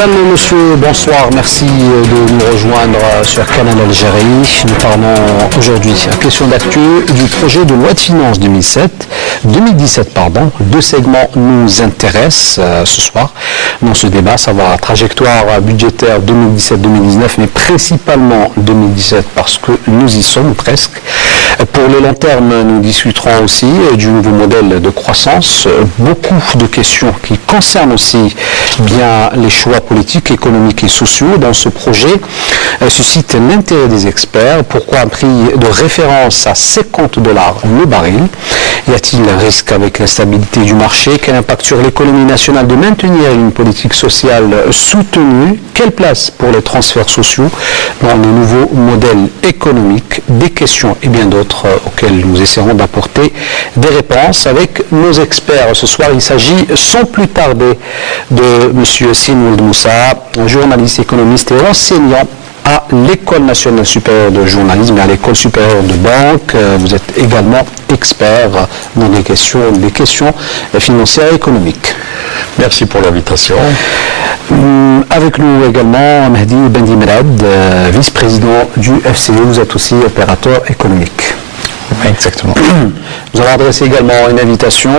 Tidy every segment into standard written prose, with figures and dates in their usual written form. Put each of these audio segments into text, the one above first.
Mesdames et messieurs, bonsoir. Merci de nous rejoindre sur Canal Algérie. Nous parlons aujourd'hui à question d'actu du projet de loi de finances 2017. Deux segments nous intéressent ce soir dans ce débat, savoir la trajectoire budgétaire 2017-2019, mais principalement 2017 parce que nous y sommes presque. Pour le long terme, nous discuterons aussi du nouveau modèle de croissance. Beaucoup de questions qui concernent aussi bien les choix politiques, économiques et sociaux dans ce projet suscite l'intérêt des experts. Pourquoi un prix de référence à $50 le baril? Y a-t-il un risque avec l'instabilité du marché? Quel impact sur l'économie nationale de maintenir une politique sociale soutenue? Quelle place pour les transferts sociaux dans le nouveau modèle économique? Des questions et bien d'autres auxquelles nous essaierons d'apporter des réponses avec nos experts. Ce soir, il s'agit sans plus tarder de M. Yassine Ould Moussa, journaliste, économiste et enseignant à l'École nationale supérieure de journalisme et à l'École supérieure de banque. Vous êtes également expert dans des questions financières et économiques. Merci pour l'invitation. Avec nous également Mehdi Bendimrad, vice-président du FCE. Vous êtes aussi opérateur économique. Oui, exactement. Nous avons adressé également une invitation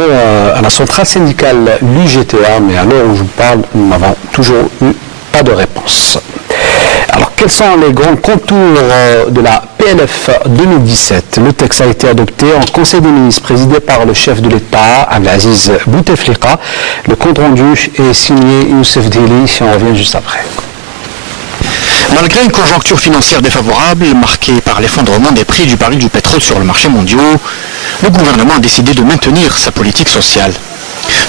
à la centrale syndicale l'UGTA, mais à l'heure où je vous parle, nous n'avons toujours eu pas de réponse. Alors, quels sont les grands contours de la PLF 2017? Le texte a été adopté en Conseil des ministres présidé par le chef de l'État, Abdelaziz Bouteflika. Le compte rendu est signé Youssef Dili. On revient juste après. Malgré une conjoncture financière défavorable, marquée par l'effondrement des prix du baril du pétrole sur le marché mondial, le gouvernement a décidé de maintenir sa politique sociale.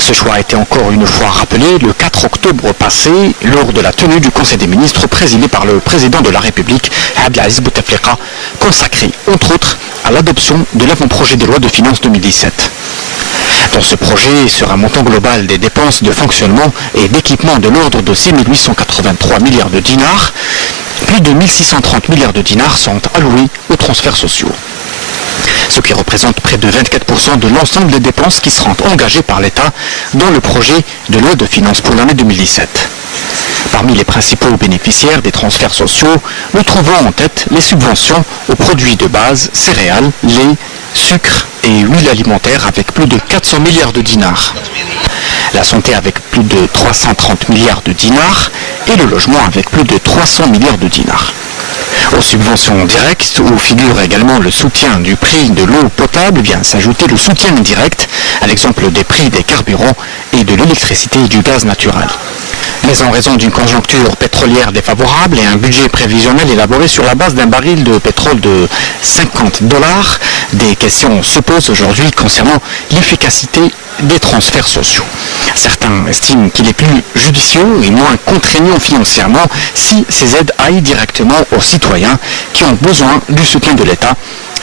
Ce choix a été encore une fois rappelé le 4 octobre passé lors de la tenue du Conseil des ministres présidé par le président de la République, Abdelaziz Bouteflika, consacré, entre autres, à l'adoption de l'avant-projet de loi de finances 2017. Dans ce projet, sur un montant global des dépenses de fonctionnement et d'équipement de l'ordre de 6 883 milliards de dinars, plus de 1 630 milliards de dinars sont alloués aux transferts sociaux. Ce qui représente près de 24% de l'ensemble des dépenses qui seront engagées par l'État dans le projet de loi de finances pour l'année 2017. Parmi les principaux bénéficiaires des transferts sociaux, nous trouvons en tête les subventions aux produits de base, céréales, lait, sucre et huile alimentaire avec plus de 400 milliards de dinars. La santé avec plus de 330 milliards de dinars et le logement avec plus de 300 milliards de dinars. Aux subventions directes, où figure également le soutien du prix de l'eau potable, vient s'ajouter le soutien indirect, à l'exemple des prix des carburants et de l'électricité et du gaz naturel. Mais en raison d'une conjoncture pétrolière défavorable et un budget prévisionnel élaboré sur la base d'un baril de pétrole de $50, des questions se posent aujourd'hui concernant l'efficacité des transferts sociaux. Certains estiment qu'il est plus judicieux et moins contraignant financièrement si ces aides aillent directement aux citoyens qui ont besoin du soutien de l'État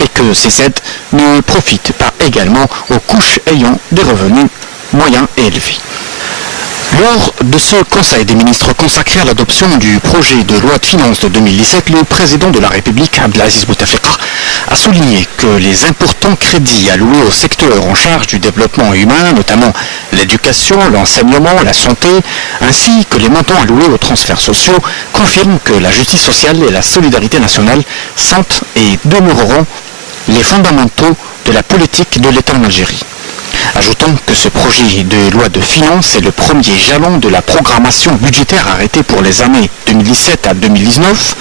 et que ces aides ne profitent pas également aux couches ayant des revenus moyens et élevés. Lors de ce Conseil des ministres consacré à l'adoption du projet de loi de finances de 2017, le président de la République, Abdelaziz Bouteflika, a souligné que les importants crédits alloués au secteur en charge du développement humain, notamment l'éducation, l'enseignement, la santé, ainsi que les montants alloués aux transferts sociaux, confirment que la justice sociale et la solidarité nationale sont et demeureront les fondamentaux de la politique de l'État en Algérie. Ajoutons que ce projet de loi de finances est le premier jalon de la programmation budgétaire arrêtée pour les années 2017 à 2019.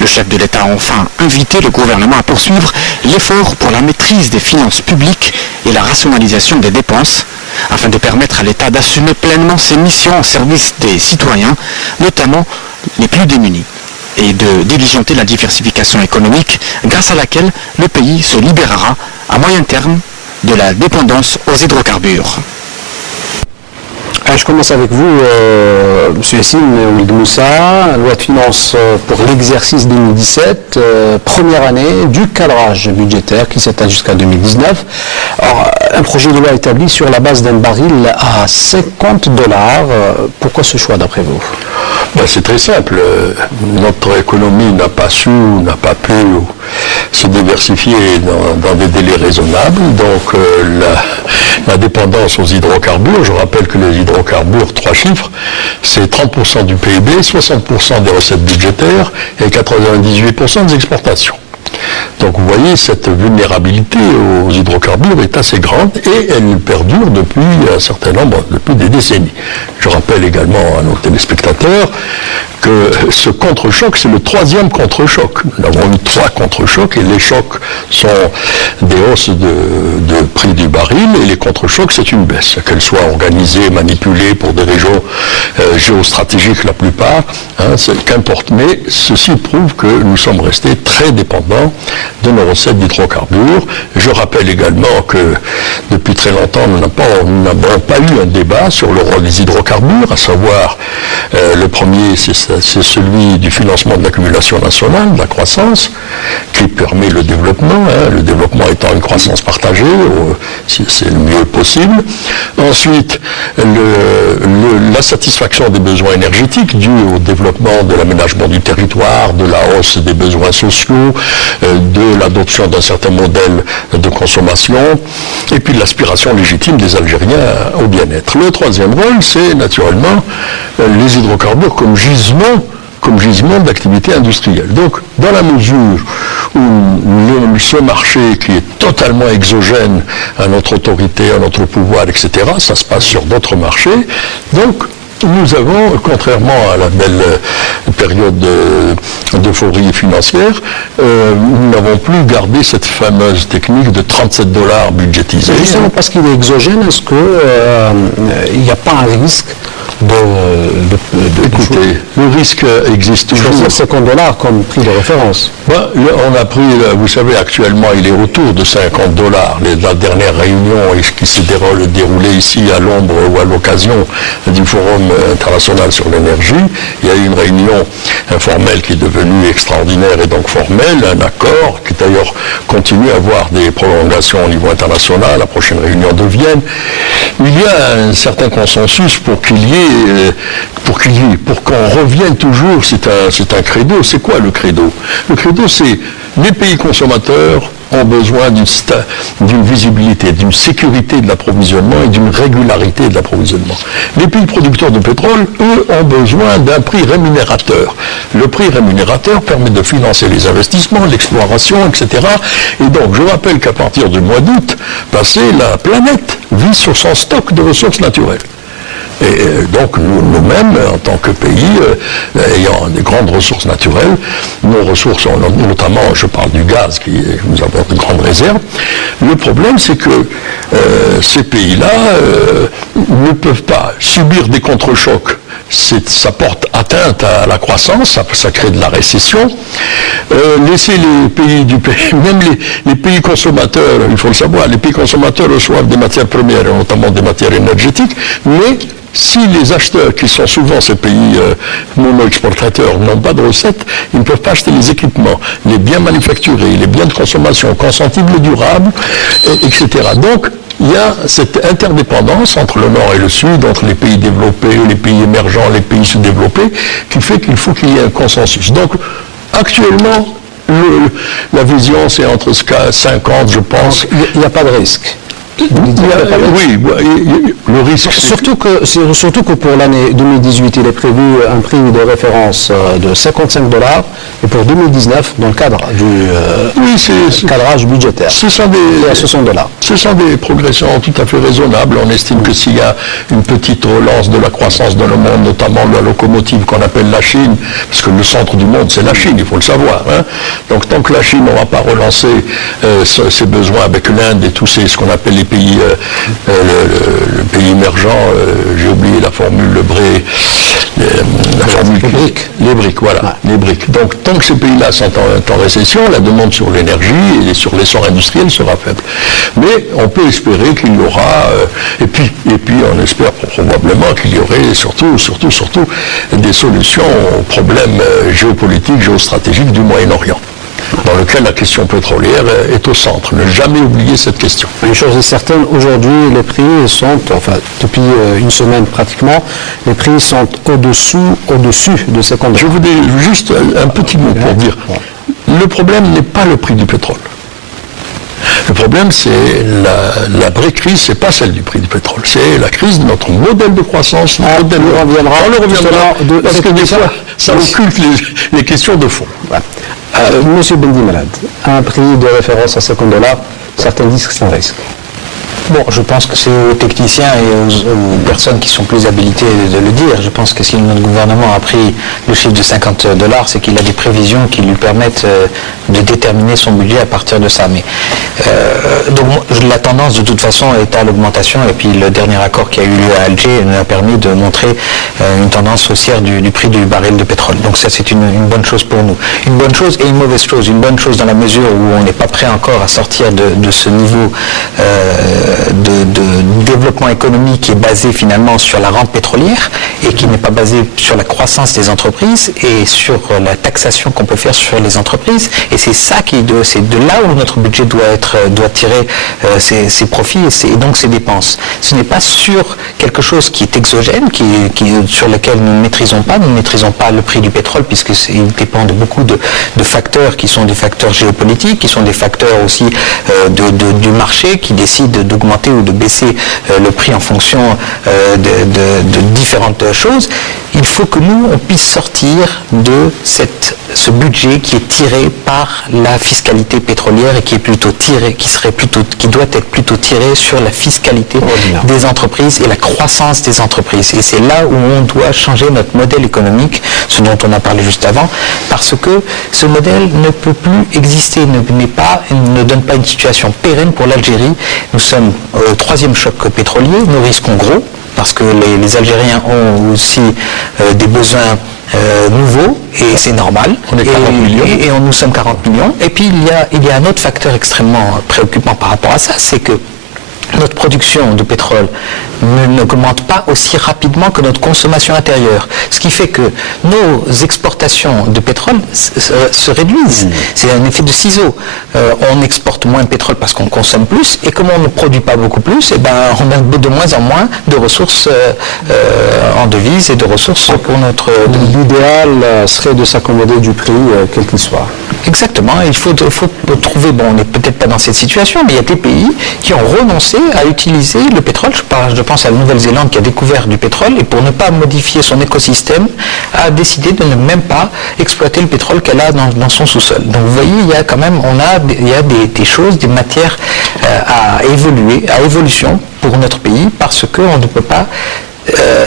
Le chef de l'État a enfin invité le gouvernement à poursuivre l'effort pour la maîtrise des finances publiques et la rationalisation des dépenses, afin de permettre à l'État d'assumer pleinement ses missions au service des citoyens, notamment les plus démunis, et de diligenter la diversification économique grâce à laquelle le pays se libérera à moyen terme de la dépendance aux hydrocarbures. Je commence avec vous, M. Yassine Ould Moussa, loi de finances pour l'exercice 2017, première année du cadrage budgétaire qui s'étend jusqu'à 2019. Alors, un projet de loi établi sur la base d'un baril à $50. Pourquoi ce choix d'après vous? C'est très simple. Notre économie n'a pas pu se diversifier dans des délais raisonnables. Donc la dépendance aux hydrocarbures, je rappelle que les hydrocarbures, 3 chiffres, c'est 30% du PIB, 60% des recettes budgétaires et 98% des exportations. Donc vous voyez, cette vulnérabilité aux hydrocarbures est assez grande et elle perdure depuis depuis des décennies. Je rappelle également à nos téléspectateurs que ce contre-choc, c'est le 3e contre-choc. Nous avons eu 3 contre-chocs et les chocs sont des hausses de prix du baril et les contre-chocs, c'est une baisse. Qu'elles soient organisées, manipulées pour des régions géostratégiques la plupart, qu'importe. Mais ceci prouve que nous sommes restés très dépendants de nos recettes d'hydrocarbures. Je rappelle également que depuis très longtemps, nous n'avons pas eu un débat sur le rôle des hydrocarbures, à savoir le premier, c'est celui du financement de l'accumulation nationale, de la croissance, qui permet le développement étant une croissance partagée, c'est le mieux possible. Ensuite, la satisfaction des besoins énergétiques dû au développement de l'aménagement du territoire, de la hausse des besoins sociaux, de l'adoption d'un certain modèle de consommation, et puis de l'aspiration légitime des Algériens au bien-être. Le 3e rôle, c'est naturellement les hydrocarbures comme gisement d'activité industrielle. Donc, dans la mesure où ce marché qui est totalement exogène à notre autorité, à notre pouvoir, etc., ça se passe sur d'autres marchés. Donc, nous avons, contrairement à la belle période d'euphorie financière, nous n'avons plus gardé cette fameuse technique de $37 budgétisés. Justement parce qu'il est exogène, est-ce qu'il n'y a pas un risque Écoutez, le risque existe toujours. Choisir $50 comme prix de référence. On a pris, vous savez, actuellement, il est autour de $50. La dernière réunion qui s'est déroulée ici à Londres ou à l'occasion du Forum international sur l'énergie, il y a eu une réunion informelle qui est devenue extraordinaire et donc formelle, un accord qui d'ailleurs continue à avoir des prolongations au niveau international, la prochaine réunion de Vienne. Il y a un certain consensus pour qu'on revienne toujours, c'est un credo. C'est quoi le credo? Le credo, c'est les pays consommateurs ont besoin d'une visibilité, d'une sécurité de l'approvisionnement et d'une régularité de l'approvisionnement. Les pays producteurs de pétrole, eux, ont besoin d'un prix rémunérateur. Le prix rémunérateur permet de financer les investissements, l'exploration, etc. Et donc, je rappelle qu'à partir du mois d'août passé, la planète vit sur son stock de ressources naturelles. Et donc nous-mêmes, en tant que pays ayant des grandes ressources naturelles, nos ressources, notamment, je parle du gaz, nous avons de grandes réserves. Le problème, c'est que ces pays-là ne peuvent pas subir des contre-chocs. Ça porte atteinte à la croissance, ça crée de la récession. Laisser les pays même les pays consommateurs, il faut le savoir, les pays consommateurs reçoivent des matières premières, notamment des matières énergétiques, mais si les acheteurs, qui sont souvent ces pays mono-exportateurs, n'ont pas de recettes, ils ne peuvent pas acheter les équipements, les biens manufacturés, les biens de consommation, consensibles durables, etc. Donc, il y a cette interdépendance entre le Nord et le Sud, entre les pays développés, les pays émergents, les pays sous-développés, qui fait qu'il faut qu'il y ait un consensus. Donc, actuellement, la vision, c'est entre 50, je pense. Il n'y a pas de risque. Oui, le risque. Surtout que pour l'année 2018, il est prévu un prix de référence de $55 et pour 2019, dans le cadre du cadrage budgétaire, ce sont à $60. Ce sont des progressions tout à fait raisonnables. On estime que s'il y a une petite relance de la croissance dans le monde, notamment la locomotive qu'on appelle la Chine, parce que le centre du monde, c'est la Chine, il faut le savoir. Donc tant que la Chine n'aura pas relancé ses besoins avec l'Inde et tous ce qu'on appelle les pays, le pays émergent, j'ai oublié la formule, les briques, voilà, ouais. Les briques. Donc tant que ces pays-là sont en récession, la demande sur l'énergie et sur l'essor industriel sera faible. Mais on peut espérer qu'il y aura, et puis on espère probablement qu'il y aurait surtout des solutions aux problèmes géopolitiques, géostratégiques du Moyen-Orient. dans lequel la question pétrolière est au centre. Ne jamais oublier cette question. Une chose est certaine, aujourd'hui, les prix sont, enfin, depuis une semaine pratiquement, les prix sont au-dessus de ces conditions. Je voudrais juste un petit mot pour dire, le problème n'est pas le prix du pétrole. Le problème, c'est la vraie crise, c'est pas celle du prix du pétrole, c'est la crise de notre modèle de croissance, On reviendra parce que des fois, ça occulte les questions de fond. Monsieur Bendi Malade, un prix de référence à $50, certains disent que c'est un risque. Bon, je pense que c'est aux techniciens et aux personnes qui sont plus habilitées de le dire. Je pense que si notre gouvernement a pris le chiffre de $50, c'est qu'il a des prévisions qui lui permettent de déterminer son budget à partir de ça. Mais donc la tendance de toute façon est à l'augmentation, et puis le dernier accord qui a eu lieu à Alger nous a permis de montrer une tendance haussière du prix du baril de pétrole. Donc ça, c'est une bonne chose pour nous. Une bonne chose et une mauvaise chose. Une bonne chose dans la mesure où on n'est pas prêt encore à sortir de ce niveau de développement économique qui est basé finalement sur la rente pétrolière et qui n'est pas basé sur la croissance des entreprises et sur la taxation qu'on peut faire sur les entreprises. Et c'est ça c'est de là où notre budget doit tirer ses profits et donc ses dépenses. Ce n'est pas sur quelque chose qui est exogène, sur lequel nous ne maîtrisons pas. Nous ne maîtrisons pas le prix du pétrole puisqu'il dépend de beaucoup de facteurs qui sont des facteurs géopolitiques, qui sont des facteurs aussi du marché qui décident d'augmenter ou de baisser le prix en fonction de différentes choses. Il faut que nous, on puisse sortir de ce budget qui est tiré par la fiscalité pétrolière et qui doit être plutôt tiré sur la fiscalité des entreprises et la croissance des entreprises. Et c'est là où on doit changer notre modèle économique, ce dont on a parlé juste avant, parce que ce modèle ne peut plus exister, ne donne pas une situation pérenne pour l'Algérie. Nous sommes au 3e choc pétrolier, nous risquons gros, parce que les Algériens ont aussi des besoins nouveaux, et c'est normal. On est 40 millions. Et nous sommes 40 millions. Et puis il y a un autre facteur extrêmement préoccupant par rapport à ça, c'est que notre production de pétrole n'augmente pas aussi rapidement que notre consommation intérieure. Ce qui fait que nos exportations de pétrole se réduisent. C'est un effet de ciseau. On exporte moins de pétrole parce qu'on consomme plus, et comme on ne produit pas beaucoup plus, on a de moins en moins de ressources en devises et de ressources pour notre... L'idéal serait de s'accommoder du prix, quel qu'il soit. Exactement. Il faut trouver, on n'est peut-être pas dans cette situation, mais il y a des pays qui ont renoncé à utiliser le pétrole. Je pense à la Nouvelle-Zélande qui a découvert du pétrole et pour ne pas modifier son écosystème, a décidé de ne même pas exploiter le pétrole qu'elle a dans son sous-sol. Donc vous voyez, il y a quand même, il y a des choses, des matières à évolution pour notre pays, parce qu'on ne peut pas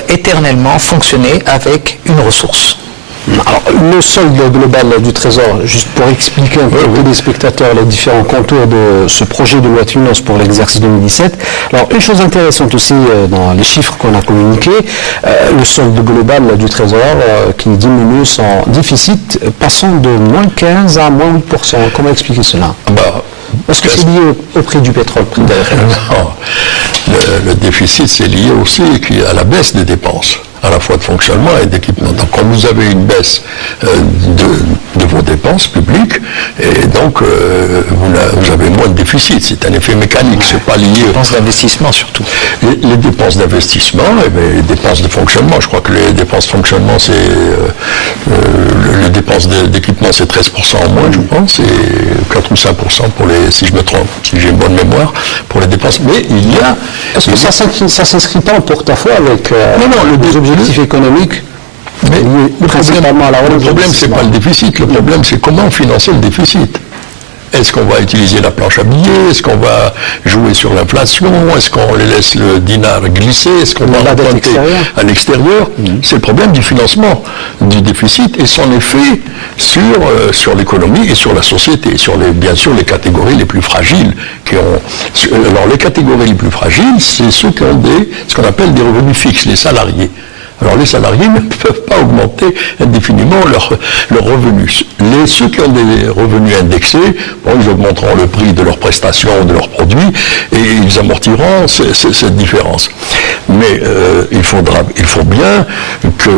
éternellement fonctionner avec une ressource. Alors, le solde global du Trésor, juste pour expliquer un peu aux spectateurs les différents contours de ce projet de loi de finances pour l'exercice 2017. Alors, une chose intéressante aussi dans les chiffres qu'on a communiqués, le solde global du Trésor qui diminue son déficit, passant de moins 15 à moins 8%. Comment expliquer cela ? Est-ce que c'est lié au prix du pétrole, prix de référence ? Non. Le déficit, c'est lié aussi à la baisse des dépenses, à la fois de fonctionnement et d'équipement. Donc quand vous avez une baisse de vos dépenses publiques, et donc vous avez moins de déficit. C'est un effet mécanique, c'est pas lié... Les dépenses d'investissement surtout. Les dépenses d'investissement, les dépenses de fonctionnement, je crois que les dépenses de fonctionnement, c'est... les dépenses d'équipement, c'est 13% en moins, je pense, et 4 ou 5% pour si je me trompe, si j'ai une bonne mémoire, pour les dépenses. Mais il y a... Est-ce que ça s'inscrit pas en porte-à-faux avec les objectifs économiques? Mais le problème, c'est pas le déficit. Le problème, c'est comment financer le déficit. Est-ce qu'on va utiliser la planche à billets? Est-ce qu'on va jouer sur l'inflation? Est-ce qu'on laisse le dinar glisser? Est-ce qu'on va emprunter à l'extérieur? C'est le problème du financement du déficit et son effet sur l'économie et sur la société, sur bien sûr les catégories les plus fragiles Alors les catégories les plus fragiles, c'est ceux qui ont ce qu'on appelle des revenus fixes, les salariés. Alors les salariés ne peuvent pas augmenter indéfiniment leurs revenus. Ceux qui ont des revenus indexés, ils augmenteront le prix de leurs prestations, de leurs produits, et ils amortiront cette différence. Mais il faut bien que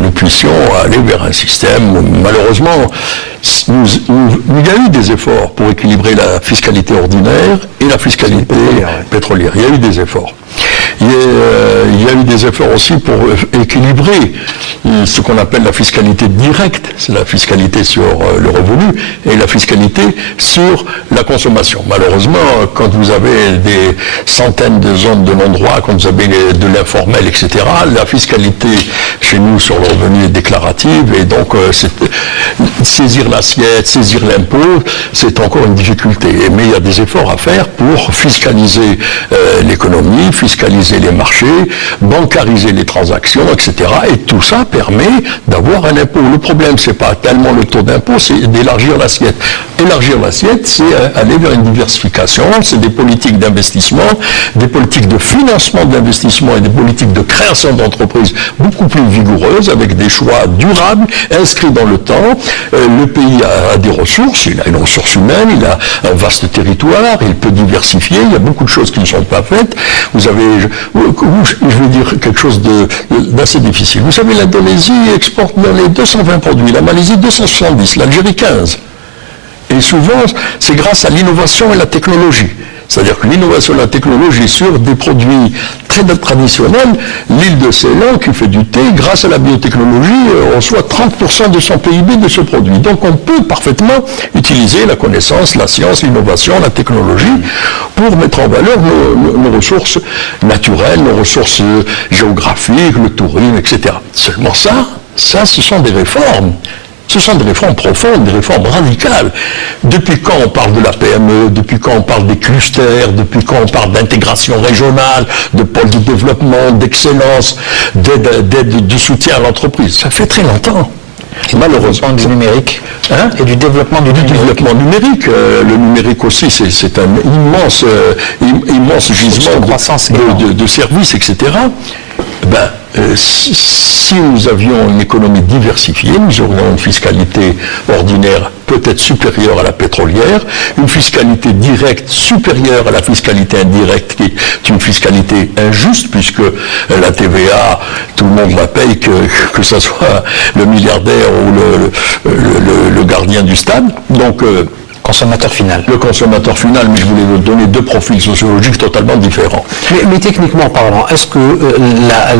nous puissions aller vers un système, malheureusement, il y a eu des efforts pour équilibrer la fiscalité ordinaire et la fiscalité pétrolière. Il y a eu des efforts. Il y a eu des efforts aussi pour équilibrer ce qu'on appelle la fiscalité directe, c'est la fiscalité sur le revenu, et la fiscalité sur la consommation. Malheureusement, quand vous avez des centaines de zones de non-droit, quand vous avez de l'informel, etc., la fiscalité chez nous sur le revenu est déclarative, et donc saisir l'assiette, saisir l'impôt, c'est encore une difficulté. Mais il y a des efforts à faire pour fiscaliser l'économie, fiscaliser les marchés, bancariser les transactions, etc. Et tout ça permet d'avoir un impôt. Le problème, c'est pas tellement le taux d'impôt, c'est d'élargir l'assiette. Élargir l'assiette, c'est aller vers une diversification, c'est des politiques d'investissement, des politiques de financement de l'investissement et des politiques de création d'entreprises beaucoup plus vigoureuses, avec des choix durables, inscrits dans le temps. Le pays a des ressources, il a une ressource humaine, il a un vaste territoire, il peut diversifier, il y a beaucoup de choses qui ne sont pas faites. Vous avez, je vais dire quelque chose d'assez difficile. Vous savez, l'Indonésie exporte dans les 220 produits, la Malaisie 270, l'Algérie 15. Et souvent, c'est grâce à l'innovation et la technologie. C'est-à-dire que l'innovation et la technologie sur des produits très traditionnels, l'île de Ceylan qui fait du thé, grâce à la biotechnologie, reçoit 30% de son PIB de ce produit. Donc on peut parfaitement utiliser la connaissance, la science, l'innovation, la technologie pour mettre en valeur nos ressources naturelles, nos ressources géographiques, le tourisme, etc. Seulement ça, ce sont des réformes. Ce sont des réformes profondes, des réformes radicales. Depuis quand on parle de la PME, depuis quand on parle des clusters, depuis quand on parle d'intégration régionale, de pôle de développement, d'excellence, d'aide de soutien à l'entreprise? Ça fait très longtemps. Malheureusement du numérique et du développement du numérique. Le numérique aussi, c'est un immense gisement de services, etc. Si nous avions une économie diversifiée, nous aurions une fiscalité ordinaire peut-être supérieure à la pétrolière, une fiscalité directe supérieure à la fiscalité indirecte, qui est une fiscalité injuste, puisque la TVA, tout le monde la paye, que ce soit le milliardaire ou le gardien du stade. Donc, consommateur final. Le consommateur final, mais je voulais vous donner deux profils sociologiques totalement différents. Mais techniquement parlant, est-ce que la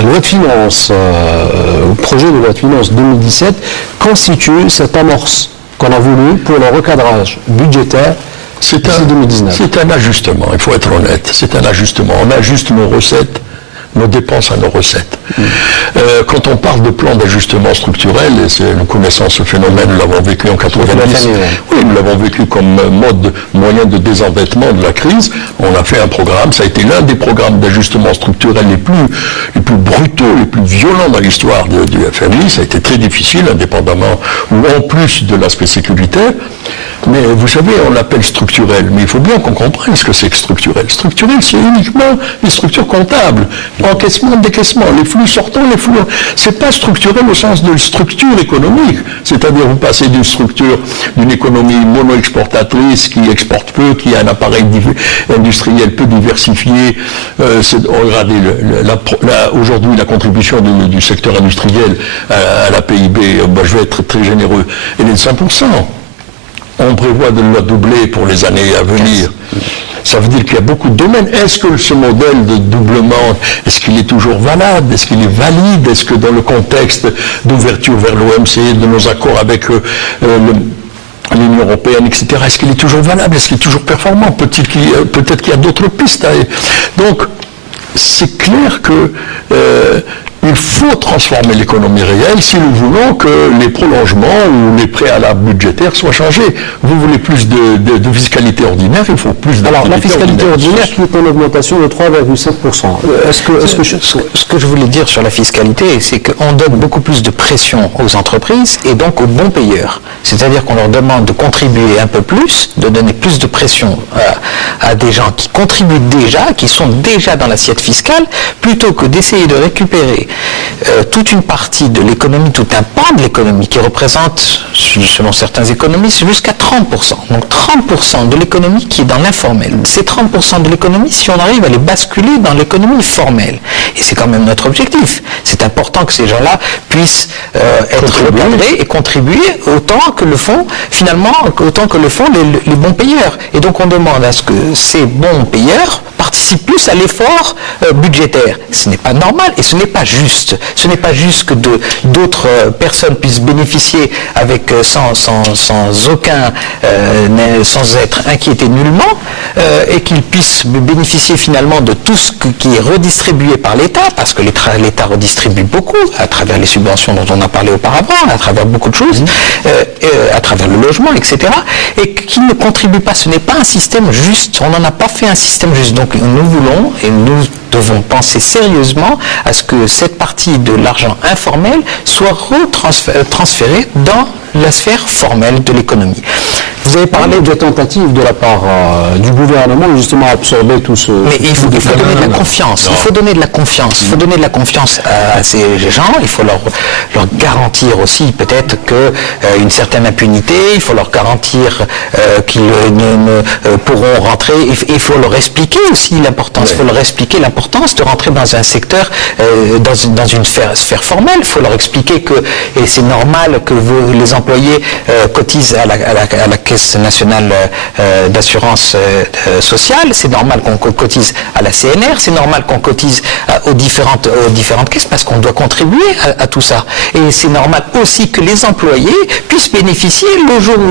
loi de finances, le projet de loi de finances 2017 constitue cette amorce qu'on a voulu pour le recadrage budgétaire d'ici 2019? C'est un ajustement, il faut être honnête. C'est un ajustement. On ajuste nos recettes, nos dépenses à nos recettes. Quand on parle de plan d'ajustement structurel, et nous connaissons ce phénomène, nous l'avons vécu en 90, oui, nous l'avons vécu comme moyen de désendettement de la crise. On a fait un programme, ça a été l'un des programmes d'ajustement structurel les plus brutaux, les plus violents dans l'histoire du FMI. Ça a été très difficile, indépendamment ou en plus de l'aspect sécuritaire. Mais vous savez, on l'appelle structurel, mais il faut bien qu'on comprenne ce que c'est que structurel. Structurel, c'est uniquement les structures comptables, encaissement, décaissement, les flux sortants, les flux... C'est pas structurel au sens de structure économique, c'est-à-dire vous passez d'une économie mono-exportatrice qui exporte peu, qui a un appareil industriel peu diversifié. Regardez, aujourd'hui, la contribution du secteur industriel à la PIB, je vais être très généreux, elle est de 5%. On prévoit de la doubler pour les années à venir. Ça veut dire qu'il y a beaucoup de domaines. Est-ce que ce modèle de doublement, est-ce qu'il est toujours valable? Est-ce qu'il est valide? Est-ce que dans le contexte d'ouverture vers l'OMC, de nos accords avec l'Union européenne, etc., est-ce qu'il est toujours valable? Est-ce qu'il est toujours performant? Peut-être qu'il y a d'autres pistes. Donc, c'est clair que il faut transformer l'économie réelle si nous voulons que les prolongements ou les préalables budgétaires soient changés. Vous voulez plus de fiscalité ordinaire, il faut plus d'activité. Alors la fiscalité ordinaire qui est en augmentation de 3,7%. Ce que je voulais dire sur la fiscalité, c'est qu'on donne beaucoup plus de pression aux entreprises et donc aux bons payeurs. C'est-à-dire qu'on leur demande de contribuer un peu plus, de donner plus de pression à des gens qui contribuent déjà, qui sont déjà dans l'assiette fiscale, plutôt que d'essayer de récupérer toute une partie de l'économie, tout un pan de l'économie qui représente, selon certains économistes, jusqu'à 30%. Donc 30% de l'économie qui est dans l'informel. Ces 30% de l'économie, si on arrive à les basculer dans l'économie formelle, et c'est quand même notre objectif, c'est important que ces gens-là puissent être recadrés et contribuer autant que le font, finalement, autant que le font les bons payeurs. Et donc on demande à ce que ces bons payeurs participent plus à l'effort budgétaire. Ce n'est pas normal et ce n'est pas juste. Ce n'est pas juste que d'autres personnes puissent bénéficier avec sans aucun, sans être inquiétés nullement, et qu'ils puissent bénéficier finalement de tout ce qui est redistribué par l'État, parce que l'État redistribue beaucoup à travers les subventions dont on a parlé auparavant, à travers beaucoup de choses, à travers le logement, etc., et qui ne contribue pas. Ce n'est pas un système juste. On n'en a pas fait un système juste. Donc nous voulons et nous devons penser sérieusement à ce que cette partie de l'argent informel soit transférée dans la sphère formelle de l'économie. Vous avez parlé de tentatives de la part du gouvernement justement absorber tout ce... Mais il faut donner de la confiance. Il faut donner de la confiance. Il faut donner de la confiance à ces gens. Il faut leur garantir aussi peut-être une certaine impunité. Il faut leur garantir qu'ils ne pourront rentrer. Il faut leur expliquer aussi l'importance. Il faut leur expliquer l'importance de rentrer dans un secteur, dans une sphère formelle. Il faut leur expliquer que et c'est normal que les employés cotisent à la Caisse nationale d'assurance sociale, c'est normal qu'on cotise à la CNR, c'est normal qu'on cotise aux différentes caisses parce qu'on doit contribuer à tout ça. Et c'est normal aussi que les employés puissent bénéficier, le jour où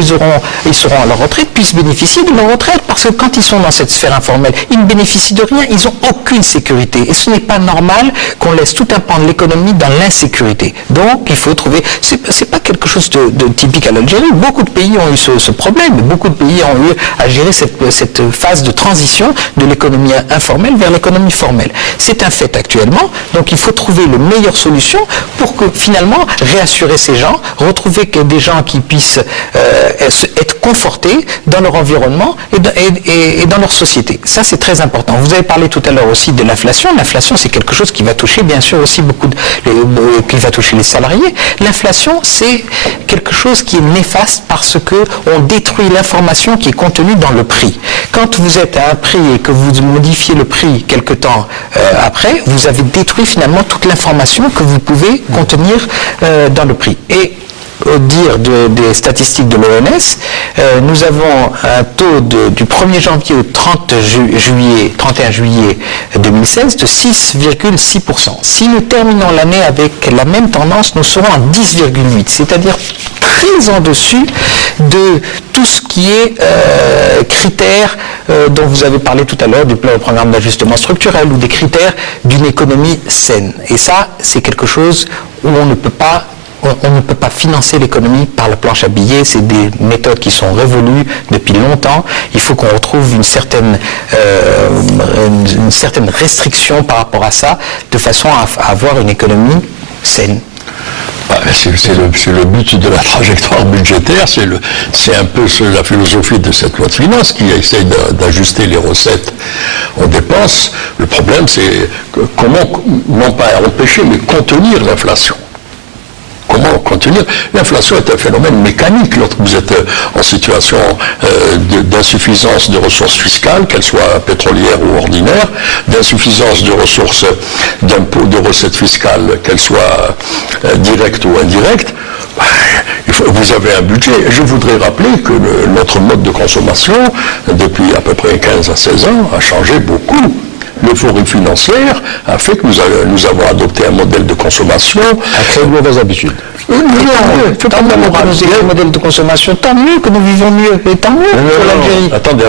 ils seront à leur retraite, puissent bénéficier de leur retraite, parce que quand ils sont dans cette sphère informelle, ils ne bénéficient de rien, ils n'ont aucune sécurité. Et ce n'est pas normal qu'on laisse tout un pan de l'économie dans l'insécurité. Donc il faut trouver, c'est pas quelque chose de typique à l'Algérie. Beaucoup de pays ont eu ce problème, mais beaucoup de pays ont eu à gérer cette phase de transition de l'économie informelle vers l'économie formelle. C'est un fait actuellement, donc il faut trouver les meilleures solutions pour que finalement réassurer ces gens, retrouver des gens qui puissent être confortés dans leur environnement et dans leur société. Ça c'est très important. Vous avez parlé tout à l'heure aussi de l'inflation. L'inflation c'est quelque chose qui va toucher bien sûr aussi qui va toucher les salariés. L'inflation c'est quelque chose qui est néfaste parce que on détruit l'information qui est contenue dans le prix. Quand vous êtes à un prix et que vous modifiez le prix quelque temps après, vous avez détruit finalement toute l'information que vous pouvez contenir dans le prix. Et au dire des statistiques de l'OMS, nous avons un taux du 1er janvier au 31 juillet 2016 de 6,6%. Si nous terminons l'année avec la même tendance, nous serons à 10,8%, c'est-à-dire très en dessus de tout ce qui est critères dont vous avez parlé tout à l'heure, du programme d'ajustement structurel ou des critères d'une économie saine. Et ça, c'est quelque chose où on ne peut pas financer l'économie par la planche à billets. C'est des méthodes qui sont révolues depuis longtemps. Il faut qu'on retrouve une certaine restriction par rapport à ça, de façon à avoir une économie saine. C'est le but de la trajectoire budgétaire, c'est un peu la philosophie de cette loi de finances qui essaie d'ajuster les recettes aux dépenses. Le problème, c'est comment, non pas empêcher, mais contenir l'inflation. Comment contenir? L'inflation est un phénomène mécanique lorsque vous êtes en situation d'insuffisance de ressources fiscales, qu'elles soient pétrolières ou ordinaires, d'insuffisance de ressources d'impôts, de recettes fiscales, qu'elles soient directes ou indirectes. Vous avez un budget. Je voudrais rappeler que notre mode de consommation, depuis à peu près 15 à 16 ans, a changé beaucoup. L'euphorie financière a fait que nous avons adopté un modèle de consommation. À créer de mauvaises habitudes. Non, tant mieux que nous ayons un modèle de consommation, tant mieux que nous vivons mieux, et tant mieux pour l'Algérie. Attendez,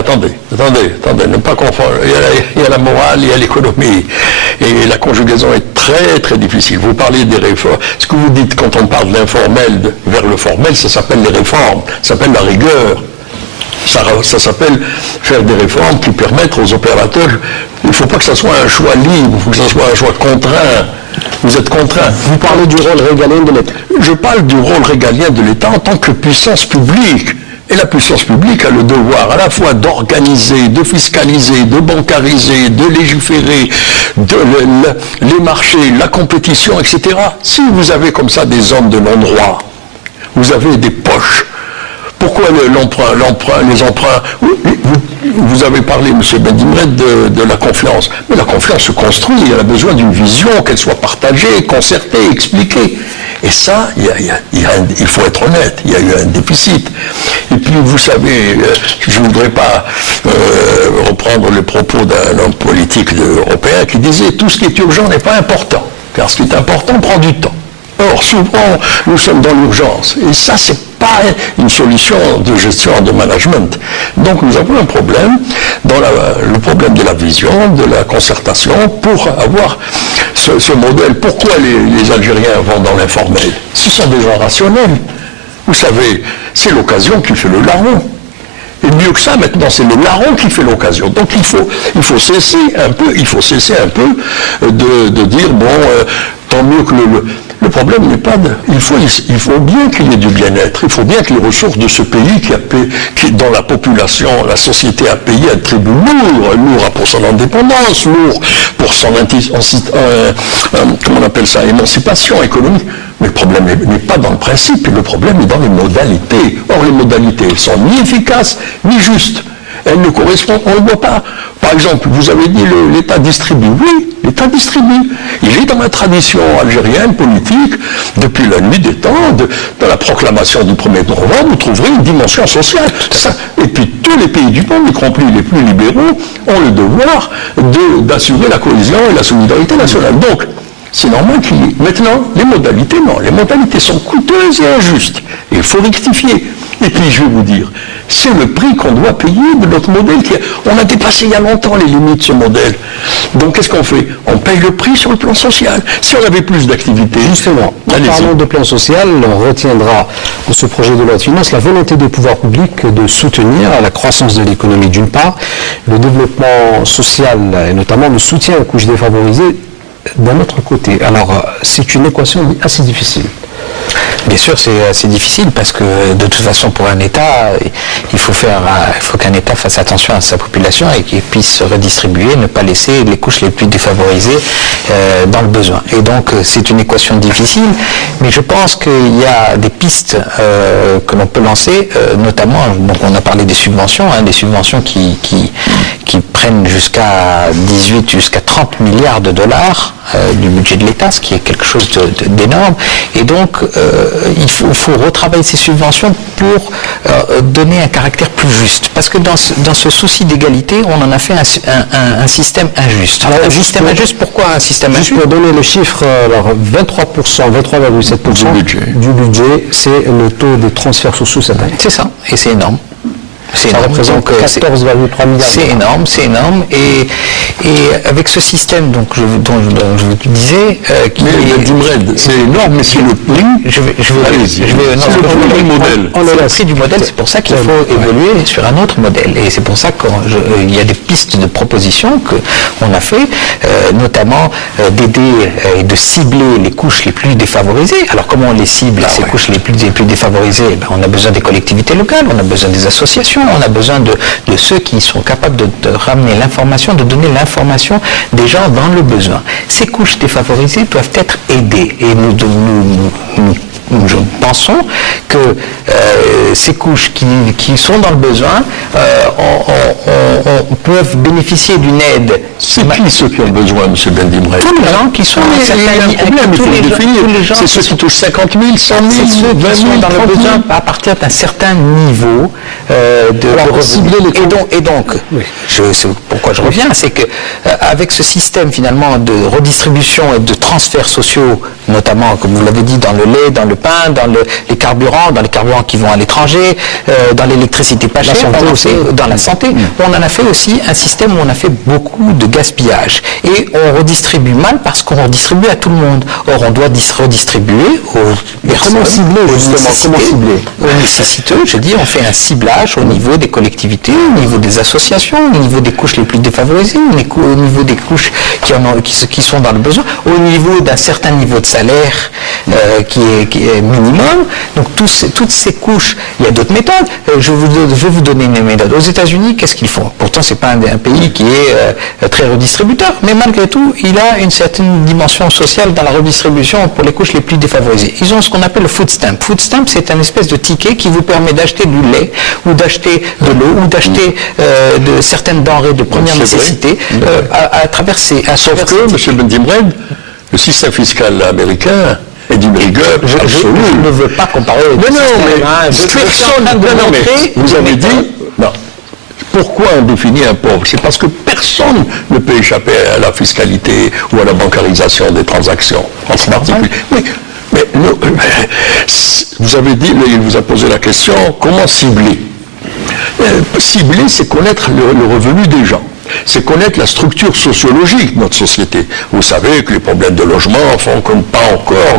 ne pas confondre. Il y a la morale, il y a l'économie. Et la conjugaison est très très difficile. Vous parlez des réformes. Ce que vous dites quand on parle de l'informel vers le formel, ça s'appelle les réformes, ça s'appelle la rigueur. Ça s'appelle faire des réformes qui permettent aux opérateurs. Il ne faut pas que ça soit un choix libre, il faut que ça soit un choix contraint. Vous êtes contraint. Vous parlez du rôle régalien de l'État. Je parle du rôle régalien de l'État en tant que puissance publique. Et la puissance publique a le devoir à la fois d'organiser, de fiscaliser, de bancariser, de légiférer, les marchés, la compétition, etc. Si vous avez comme ça des hommes de non-droit, vous avez des poches. Pourquoi les emprunts vous avez parlé, M. Bendimred, de la confiance. Mais la confiance se construit, elle a besoin d'une vision, qu'elle soit partagée, concertée, expliquée. Et ça, il faut être honnête, il y a eu un déficit. Et puis, vous savez, je ne voudrais pas reprendre les propos d'un homme politique européen qui disait « tout ce qui est urgent n'est pas important, car ce qui est important prend du temps ». Or, souvent, nous sommes dans l'urgence. Et ça, c'est pas une solution de gestion, de management. Donc, nous avons un problème dans le problème de la vision, de la concertation, pour avoir ce modèle. Pourquoi les Algériens vont dans l'informel? Ce sont des gens rationnels. Vous savez, c'est l'occasion qui fait le larron. Et mieux que ça, maintenant, c'est le larron qui fait l'occasion. Donc, il faut cesser un peu de dire, bon, tant mieux que le problème n'est pas il faut bien qu'il y ait du bien-être. Il faut bien que les ressources de ce pays dont la population, la société a payé un tribut lourd pour son indépendance, lourd pour son comment on appelle ça, émancipation économique. Mais le problème n'est pas dans le principe, le problème est dans les modalités. Or, les modalités sont ni efficaces, ni justes. Elles ne correspondent, on ne voit pas. Par exemple, vous avez dit l'État distribue. Oui, l'État distribue. Il est dans la tradition algérienne, politique, depuis la nuit des temps, dans la proclamation du 1er novembre, vous trouverez une dimension sociale. Et puis tous les pays du monde, y compris les plus libéraux, ont le devoir d'assurer la cohésion et la solidarité nationale. Donc, c'est normal qu'il y ait. Maintenant, les modalités, non. Les modalités sont coûteuses et injustes. Et il faut rectifier. Et puis, je vais vous dire, c'est le prix qu'on doit payer de notre modèle. On a dépassé il y a longtemps les limites de ce modèle. Donc, qu'est-ce qu'on fait? On paye le prix sur le plan social. Si on avait plus d'activités... Justement, en parlant de plan social, on retiendra dans ce projet de loi de finances la volonté des pouvoirs publics de soutenir la croissance de l'économie d'une part, le développement social et notamment le soutien aux couches défavorisées d'un autre côté. Alors, c'est une équation assez difficile. Bien sûr, c'est assez difficile parce que de toute façon, pour un État, il faut qu'un État fasse attention à sa population et qu'il puisse redistribuer, ne pas laisser les couches les plus défavorisées dans le besoin. Et donc, c'est une équation difficile, mais je pense qu'il y a des pistes que l'on peut lancer, notamment, donc on a parlé des subventions qui prennent jusqu'à 18, jusqu'à 30 milliards de dollars du budget de l'État, ce qui est quelque chose d'énorme. Et donc, il faut retravailler ces subventions pour donner un caractère plus juste. Parce que dans ce souci d'égalité, on en a fait un système injuste. Alors, un système injuste, pourquoi un système injuste? Pour donner le chiffre, alors 23,7% du budget, c'est le taux des transferts sociaux cette année. C'est ça, et c'est énorme. Ça représente 14,3 milliards. C'est énorme. Et avec ce système dont je vous disais... c'est énorme, mais c'est le prix. C'est le prix du modèle. C'est pour ça qu'il faut évoluer sur un autre modèle. Et c'est pour ça qu'il y a des pistes de propositions qu'on a fait, notamment d'aider et de cibler les couches les plus défavorisées. Alors comment on les cible, ces couches les plus défavorisées? On a besoin des collectivités locales, on a besoin des associations, on a besoin de ceux qui sont capables de ramener l'information, de donner l'information des gens dans le besoin. Ces couches défavorisées doivent être aidées et nous pensons que ces couches qui sont dans le besoin peuvent bénéficier d'une aide. C'est qui ceux qui ont besoin, M. Bendimred? Tous les gens qui sont c'est ceux qui touchent 50 000, 100 000, c'est ceux qui sont dans le besoin à partir d'un certain niveau de revenus. Et donc, c'est pourquoi je reviens, c'est que avec ce système finalement de redistribution et de transferts sociaux, notamment, comme vous l'avez dit, dans le lait, dans le pain, dans les carburants qui vont à l'étranger, dans l'électricité pas chère, dans la santé. On en a fait aussi un système où on a fait beaucoup de gaspillage. Et on redistribue mal parce qu'on redistribue à tout le monde. Or, on doit redistribuer aux personnes. Comment cibler, justement? Comment cibler? Aux nécessiteux, je dis, on fait un ciblage au niveau des collectivités, au niveau des associations, au niveau des couches les plus défavorisées, au niveau des couches qui sont dans le besoin, au niveau d'un certain niveau de salaire qui minimum. Donc toutes ces couches, il y a d'autres méthodes. Je vais vous donner une méthode. Aux États-Unis, qu'est-ce qu'ils font? Pourtant, c'est pas un pays qui est très redistributeur, mais malgré tout, il a une certaine dimension sociale dans la redistribution pour les couches les plus défavorisées. Ils ont ce qu'on appelle le food stamp. Food stamp, c'est un espèce de ticket qui vous permet d'acheter du lait ou d'acheter de l'eau ou d'acheter de certaines denrées de première nécessité à travers ces... Sauf que, M. Bendimred, le système fiscal américain est d'une rigueur absolue. Je ne veux pas comparer vous avez dit... Non. Pourquoi on définit un pauvre? C'est parce que personne ne peut échapper à la fiscalité ou à la bancarisation des transactions, en particulier. Oui, mais vous avez dit, il vous a posé la question, comment cibler? Cibler, c'est connaître le revenu des gens. C'est connaître la structure sociologique de notre société. Vous savez que les problèmes de logement font que nous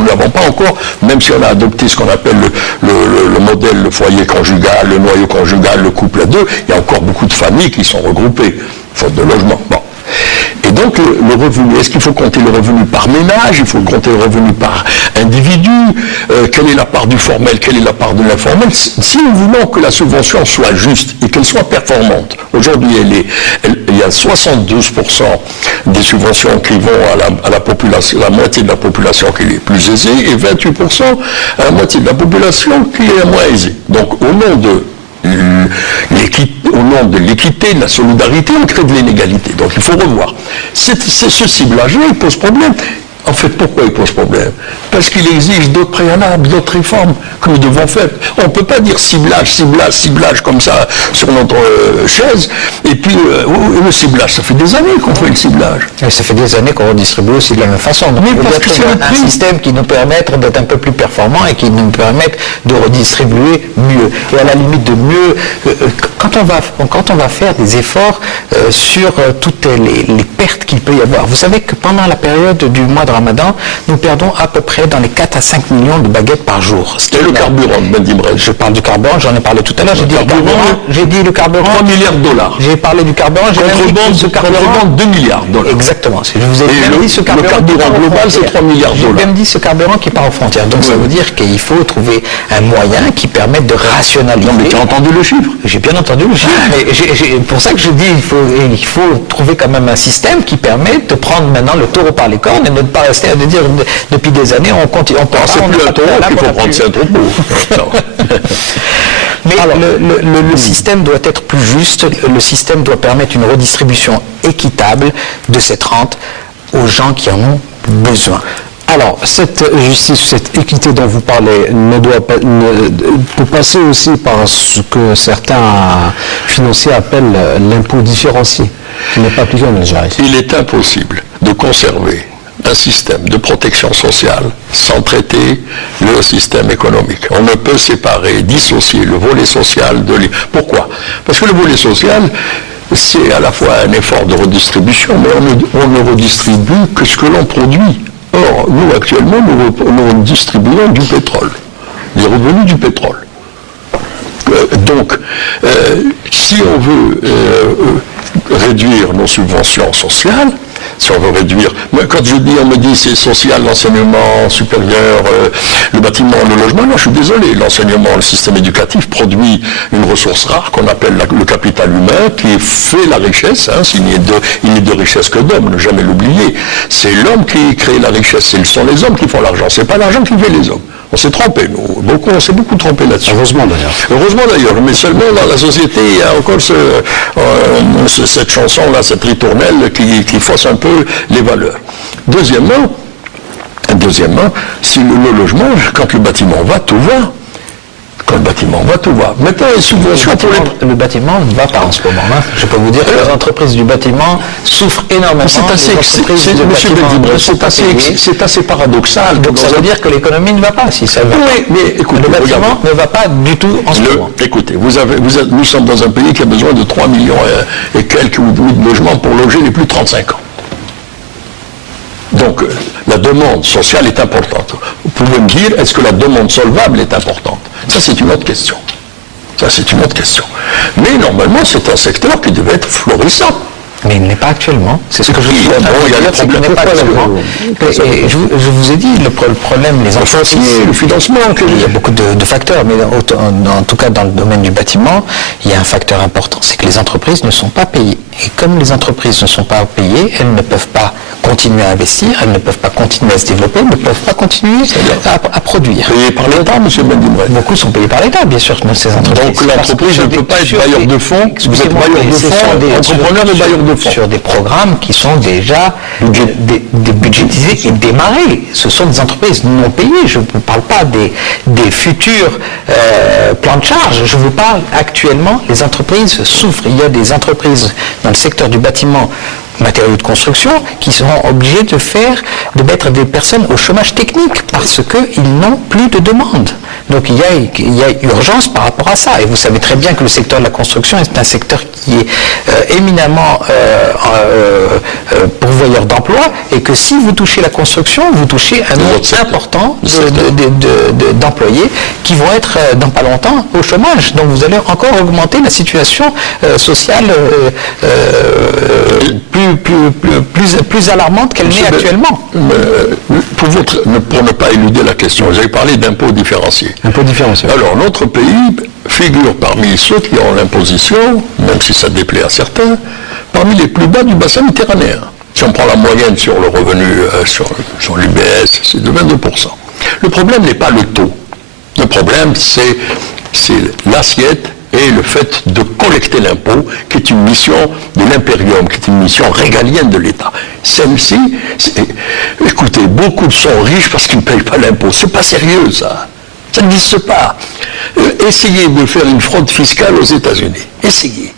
n'avons pas encore, même si on a adopté ce qu'on appelle le modèle, le foyer conjugal, le noyau conjugal, le couple à deux, il y a encore beaucoup de familles qui sont regroupées, faute de logement. Bon. Et donc le revenu, est-ce qu'il faut compter le revenu par ménage? Il faut compter le revenu par individu? Quelle est la part du formel? Quelle est la part de l'informel? Si nous voulons que la subvention soit juste et qu'elle soit performante, aujourd'hui il y a 72% des subventions qui vont à la population, la moitié de la population qui est plus aisée, et 28% à la moitié de la population qui est moins aisée. Donc au nom de l'équité, de la solidarité, on crée de l'inégalité. Donc il faut revoir. Ce ciblage-là, il pose problème. En fait, pourquoi il pose problème? Parce qu'il exige d'autres préalables, d'autres réformes que nous devons faire. On ne peut pas dire ciblage comme ça sur notre chaise. Et puis, le ciblage, ça fait des années qu'on fait le ciblage. Et ça fait des années qu'on redistribue aussi de la même façon. Donc, il faut trouver un système qui nous permette d'être un peu plus performant et qui nous permette de redistribuer mieux. Et à la limite de mieux, quand on va faire des efforts sur toutes les pertes qu'il peut y avoir. Vous savez que pendant la période du mois de Ramadan, nous perdons à peu près dans les 4 à 5 millions de baguettes par jour. Et le carburant, Bendimred. Je parle du carburant, j'en ai parlé tout à l'heure. J'ai dit le carburant. 3 milliards de dollars. J'ai parlé du carburant, j'ai même dit ce carburant. 2 milliards de dollars. Exactement. Je vous ai même dit ce carburant. Le carburant global, c'est 3 milliards de dollars. J'ai même dit ce carburant qui part aux frontières. Donc ça veut dire qu'il faut trouver un moyen qui permette de rationaliser. Non, mais tu as entendu le chiffre? J'ai bien entendu le chiffre. Mais pour ça que je dis il faut trouver quand même un système qui permet de prendre maintenant le taureau par les cornes et de ne pas rester à dire depuis des années on continue. C'est plus un taureau qu'il faut prendre, c'est un troupeau. Mais le système doit être plus juste, le système doit permettre une redistribution équitable de cette rente aux gens qui en ont besoin. Alors, cette justice, cette équité dont vous parlez peut passer aussi par ce que certains financiers appellent l'impôt différencié, qui n'est pas appliqué en Algérie. Il est impossible de conserver un système de protection sociale sans traiter le système économique. On ne peut séparer, dissocier le volet social de l'État. Pourquoi? Parce que le volet social, c'est à la fois un effort de redistribution, mais on ne redistribue que ce que l'on produit. Or, nous, actuellement, nous redistribuons du pétrole, les revenus du pétrole. Donc, si on veut réduire nos subventions sociales, si on veut réduire, quand on me dit c'est social, l'enseignement supérieur, le bâtiment, le logement, non, je suis désolé, l'enseignement, le système éducatif produit une ressource rare qu'on appelle le capital humain, qui fait la richesse, il n'est de richesse que d'homme, ne jamais l'oublier. C'est l'homme qui crée la richesse, ce sont les hommes qui font l'argent, c'est pas l'argent qui fait les hommes. On s'est trompé, nous. On s'est beaucoup trompé là-dessus. Heureusement d'ailleurs. Heureusement d'ailleurs, mais seulement dans la société, il y a encore cette chanson-là, cette ritournelle qui fausse un peu les valeurs. Deuxièmement, si le logement, quand le bâtiment va, tout va. Quand le bâtiment va, tout va. Maintenant, les subventions pour les... Le bâtiment ne va pas en ce moment. Hein. Je peux vous dire que les entreprises du bâtiment souffrent énormément. C'est assez paradoxal. Donc ça veut dire que l'économie ne va pas si ça va. Oui, mais écoutez, le bâtiment ne va pas du tout en ce moment. Écoutez, nous sommes dans un pays qui a besoin de 3 millions et quelques de logements pour loger les plus de 35 ans. Donc, la demande sociale est importante. Vous pouvez me dire, est-ce que la demande solvable est importante? Ça, c'est une autre question. Mais normalement, c'est un secteur qui devait être florissant. Mais il n'est pas actuellement. C'est ce que je suis en train il y a de dire, le c'est qu'il problème. n'est pas Pourquoi actuellement. Et je vous ai dit, le problème, les entreprises, le financement, il y a beaucoup de facteurs, mais en tout cas dans le domaine du bâtiment, il y a un facteur important, c'est que les entreprises ne sont pas payées. Et comme les entreprises ne sont pas payées, elles ne peuvent pas continuer à investir, elles ne peuvent pas continuer à se développer, elles ne peuvent pas continuer à produire. Payé par l'État, M. Bendimouet. Beaucoup sont payés par l'État, bien sûr, ces entreprises. Donc l'entreprise ne peut pas être bailleur de fonds. Vous êtes bailleur de fonds, entrepreneur et bailleur de fonds. Sur des programmes qui sont déjà budgétisés et démarrés. Ce sont des entreprises non payées. Je ne vous parle pas des futurs plans de charge. Je vous parle actuellement, les entreprises souffrent. Il y a des entreprises dans le secteur du bâtiment, matériaux de construction, qui seront obligés de mettre des personnes au chômage technique parce qu'ils n'ont plus de demande. Donc il y a urgence par rapport à ça. Et vous savez très bien que le secteur de la construction est un secteur qui est éminemment pourvoyeur d'emplois et que si vous touchez la construction, vous touchez un nombre important d'employés qui vont être dans pas longtemps au chômage. Donc vous allez encore augmenter la situation sociale plus alarmante qu'elle n'est actuellement. Pour ne pas éluder la question, j'ai parlé d'impôts différenciés. Impôts différenciés. Alors, notre pays figure parmi ceux qui ont l'imposition, même si ça déplaît à certains, parmi les plus bas du bassin méditerranéen. Si on prend la moyenne sur le revenu, sur l'UBS, c'est de 22%. Le problème n'est pas le taux. Le problème, c'est l'assiette et le fait de collecter l'impôt, qui est une mission de l'impérium, qui est une mission régalienne de l'État. Celle-ci, écoutez, beaucoup sont riches parce qu'ils ne payent pas l'impôt. C'est pas sérieux, ça. Ça n'existe pas. Essayez de faire une fraude fiscale aux États-Unis. Essayez.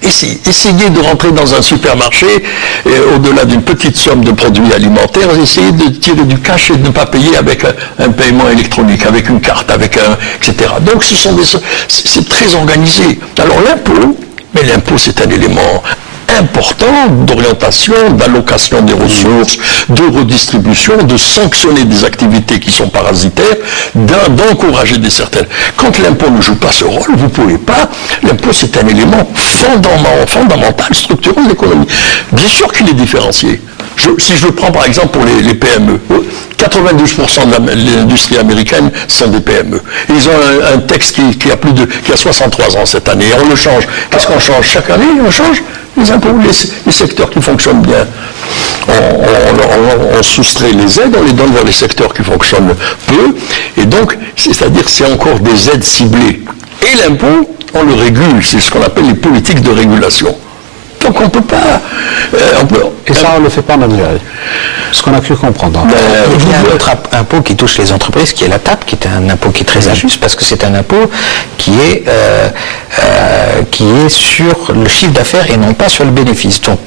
Essayez de rentrer dans un supermarché, au-delà d'une petite somme de produits alimentaires, essayez de tirer du cash et de ne pas payer avec un paiement électronique, avec une carte, etc. Donc c'est très organisé. Alors l'impôt c'est un élément important d'orientation, d'allocation des ressources, de redistribution, de sanctionner des activités qui sont parasitaires, d'encourager des certaines. Quand l'impôt ne joue pas ce rôle, vous ne pouvez pas. L'impôt, c'est un élément fondamental, structurant de l'économie. Bien sûr qu'il est différencié. Si je le prends par exemple pour les PME, 92% de l'industrie américaine sont des PME. Ils ont un texte qui a 63 ans cette année. Et on le change. Qu'est-ce qu'on change chaque année? On change les impôts, les secteurs qui fonctionnent bien. On soustrait les aides, on les donne vers les secteurs qui fonctionnent peu. Et donc, c'est-à-dire c'est encore des aides ciblées. Et l'impôt, on le régule. C'est ce qu'on appelle les politiques de régulation. Donc on ne peut pas... Et ça, on ne le fait pas en Algérie. Ce qu'on a cru comprendre. Il y a un autre impôt qui touche les entreprises, qui est la TAP, qui est un impôt qui est très injuste, parce que c'est un impôt qui est sur le chiffre d'affaires et non pas sur le bénéfice. Donc,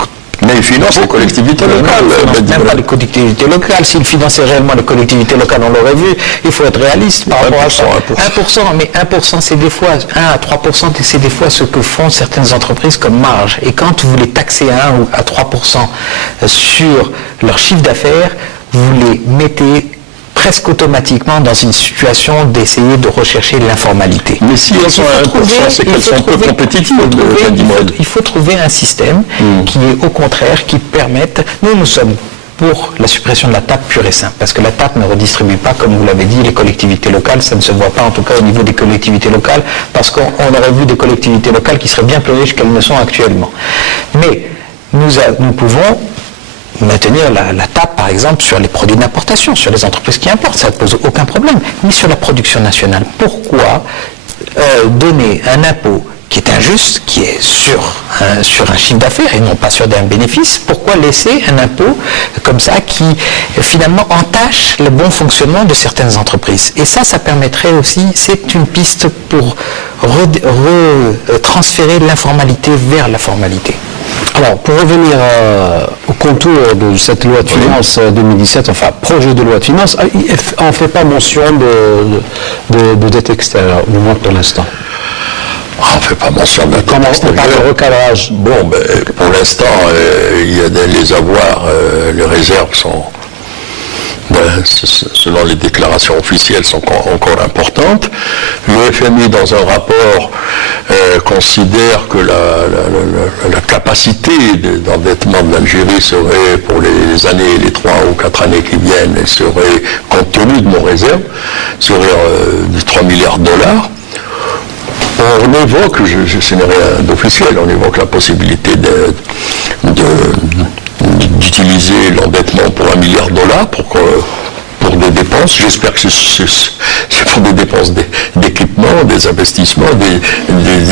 mais il finance les collectivités locales. Même pas les collectivités locales. S'il finançait réellement les collectivités locales, on l'aurait vu. Il faut être réaliste par rapport à ça. 1%, mais 1%, c'est des fois, 1 à 3%, c'est des fois ce que font certaines entreprises comme marge. Et quand vous les taxez à 1 ou à 3% sur leur chiffre d'affaires, vous les mettez presque automatiquement dans une situation d'essayer de rechercher l'informalité. Mais si elles sont à 1%, c'est qu'elles sont peu compétitives. Il faut trouver un système qui est au contraire, qui permette... Nous sommes pour la suppression de la TAP pure et simple, parce que la TAP ne redistribue pas, comme vous l'avez dit, les collectivités locales. Ça ne se voit pas, en tout cas au niveau des collectivités locales, parce qu'on aurait vu des collectivités locales qui seraient bien plus riches qu'elles ne sont actuellement. Mais nous pouvons maintenir la TAP, par exemple, sur les produits d'importation, sur les entreprises qui importent, ça ne pose aucun problème. Mais sur la production nationale, pourquoi donner un impôt qui est injuste, qui est sur un chiffre d'affaires et non pas sur un bénéfice? Pourquoi laisser un impôt comme ça qui finalement entache le bon fonctionnement de certaines entreprises? Et ça permettrait aussi, c'est une piste pour transférer l'informalité vers la formalité. Alors, pour revenir au contour de cette loi de finances 2017, enfin, projet de loi de finances, on ne fait pas mention de dette extérieure, du moins pour l'instant. On ne fait pas mention de dette extérieure. On parle de recadrage. Bon, pour l'instant, il y a les avoirs, les réserves sont dans selon les déclarations officielles, sont encore importantes. Le FMI, dans un rapport, considère que la capacité d'endettement de l'Algérie serait, pour les années, les 3 ou 4 années qui viennent, elle serait, compte tenu de nos réserves, serait de 3 milliards de dollars. On évoque, ce n'est rien d'officiel, on évoque la possibilité d'utiliser l'endettement pour 1 milliard de dollars pour des dépenses. J'espère que c'est pour des dépenses d'équipement, des investissements,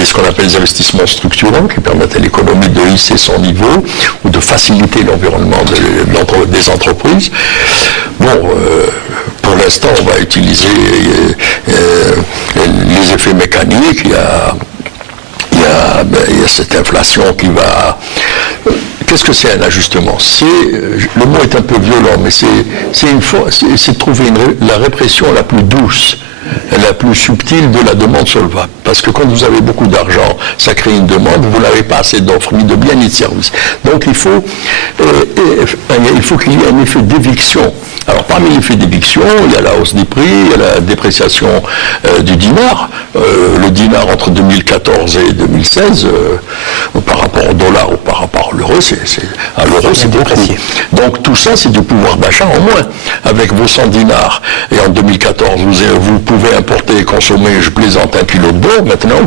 ce qu'on appelle des investissements structurants qui permettent à l'économie de hisser son niveau ou de faciliter l'environnement des entreprises. Bon, pour l'instant, on va utiliser les effets mécaniques. Il y a cette inflation qui va... Qu'est-ce que c'est un ajustement? Le mot est un peu violent, mais c'est trouver la répression la plus douce, la plus subtile de la demande solvable. Parce que quand vous avez beaucoup d'argent, ça crée une demande, vous n'avez pas assez d'offres, ni de biens, ni de services. Donc il faut qu'il y ait un effet d'éviction. Alors parmi l'effet d'éviction, il y a la hausse des prix, il y a la dépréciation du dinar. Le dinar entre 2014 et 2016, par rapport au dollar ou par rapport à l'euro, c'est beaucoup. Donc tout ça, c'est du pouvoir d'achat en moins. Avec vos 100 dinars, et en 2014, vous pouvez importer et consommer, je plaisante, 1 kilo de beurre. Maintenant,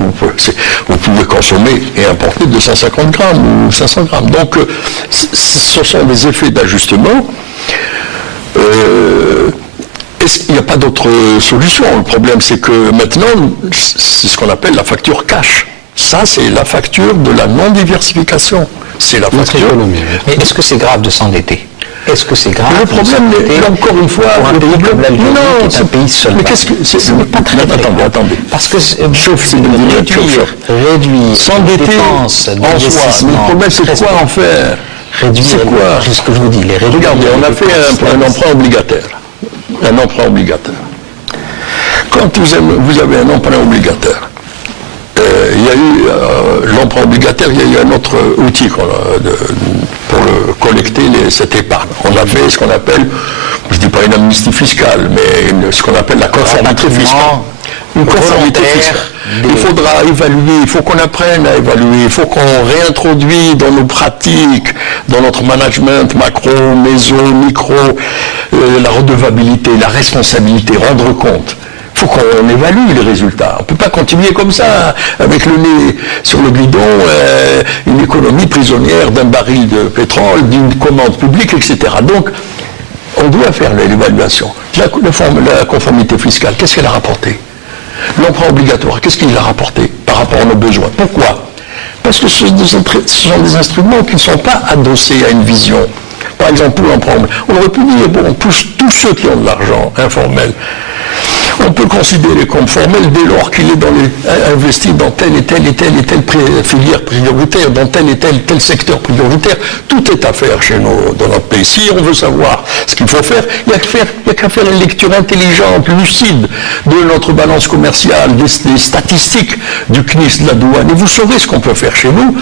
vous pouvez consommer et importer 250 grammes ou 500 grammes. Donc ce sont des effets d'ajustement. Il n'y a pas d'autre solution. Le problème, c'est que maintenant, c'est ce qu'on appelle la facture cash. Ça, c'est la facture de la non-diversification. C'est la facture. Mais est-ce que c'est grave de s'endetter? Est-ce que c'est grave? Le problème, encore une fois, pour un pays comme l'Algérie, qui est un pays seul. Mais qu'est-ce que ce n'est pas très attendez. Parce que réduire, s'endetter dépenses, en soi. Mais le problème, c'est quoi en faire? C'est quoi? C'est ce que je vous dis. Regardez, on a fait un emprunt obligataire. Un emprunt obligataire. Quand vous avez un emprunt obligataire, il y a eu l'emprunt obligataire, il y a eu un autre outil pour collecter cette épargne. On a fait ce qu'on appelle, je ne dis pas une amnistie fiscale, mais ce qu'on appelle la conformité fiscale. Une conformité fiscale. Il faudra évaluer, il faut qu'on apprenne à évaluer, il faut qu'on réintroduise dans nos pratiques, dans notre management macro, méso, micro, la redevabilité, la responsabilité, rendre compte. Il faut qu'on évalue les résultats. On ne peut pas continuer comme ça, avec le nez sur le guidon, une économie prisonnière d'un baril de pétrole, d'une commande publique, etc. Donc, on doit faire l'évaluation. La conformité fiscale, qu'est-ce qu'elle a rapporté? L'emprunt obligatoire, qu'est-ce qu'il a rapporté par rapport à nos besoins? Pourquoi? Parce que ce sont des instruments qui ne sont pas adossés à une vision. Par exemple, pour l'emprunt, on aurait pu dire, bon, on pousse tous ceux qui ont de l'argent informel. On peut considérer comme formel dès lors qu'il est investi dans telle et telle filière prioritaire, dans tel et tel secteur prioritaire. Tout est à faire chez nous, dans notre pays. Si on veut savoir ce qu'il faut faire, il n'y a qu'à faire une lecture intelligente, lucide de notre balance commerciale, des statistiques du CNIS, de la douane. Et vous saurez ce qu'on peut faire chez nous,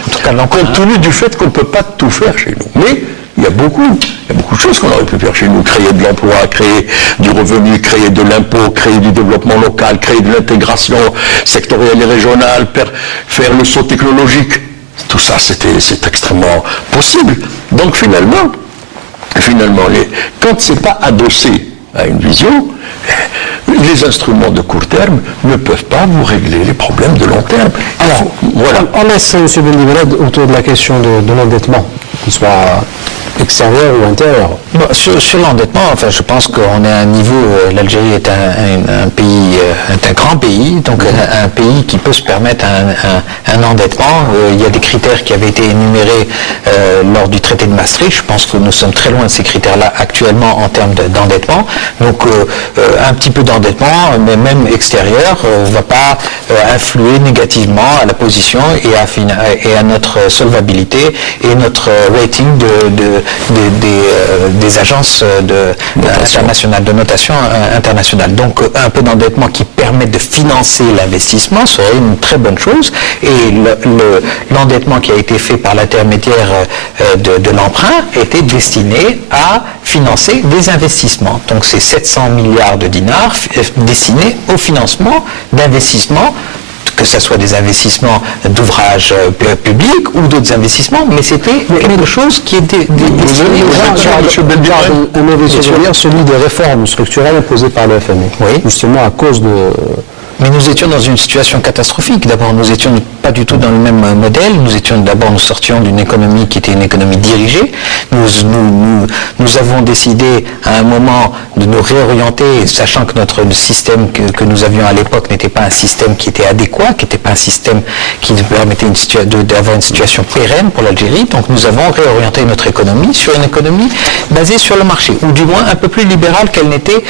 compte tenu du fait qu'on ne peut pas tout faire chez nous. Mais il y a beaucoup de choses qu'on aurait pu faire chez nous. Créer de l'emploi, créer du revenu, créer de l'impôt, créer du développement local, créer de l'intégration sectorielle et régionale, faire le saut technologique. Tout ça, c'est extrêmement possible. Donc finalement, quand ce n'est pas adossé à une vision, les instruments de court terme ne peuvent pas vous régler les problèmes de long terme. Alors, voilà. On laisse M. Bendimeled autour de la question de l'endettement, qu'il soit extérieur ou intérieur. Bon, sur l'endettement, enfin, je pense qu'on est à un niveau, l'Algérie est un pays, un grand pays, donc un pays qui peut se permettre un endettement. Il y a des critères qui avaient été énumérés lors du traité de Maastricht. Je pense que nous sommes très loin de ces critères-là actuellement en termes d'endettement. Donc un petit peu d'endettement, mais même extérieur, ne va pas influer négativement à la position et à notre solvabilité et notre rating des agences internationales, de notation internationale. Donc un peu d'endettement qui permet de financer l'investissement serait une très bonne chose. Et l'endettement qui a été fait par l'intermédiaire de l'emprunt était destiné à financer des investissements. Donc c'est 700 milliards de dinars destinés au financement d'investissements, que ce soit des investissements d'ouvrages publics ou d'autres investissements, mais c'était quelque chose qui était destiné un mauvais souvenir, celui des réformes structurelles imposées par le FMI. Oui. Justement à cause de... Mais nous étions dans une situation catastrophique. D'abord, nous étions pas du tout dans le même modèle. Nous sortions d'une économie qui était une économie dirigée. Nous avons décidé à un moment de nous réorienter, sachant que le système que nous avions à l'époque n'était pas un système qui était adéquat, qui n'était pas un système qui nous permettait d'avoir une situation pérenne pour l'Algérie. Donc nous avons réorienté notre économie sur une économie basée sur le marché, ou du moins un peu plus libérale qu'elle n'était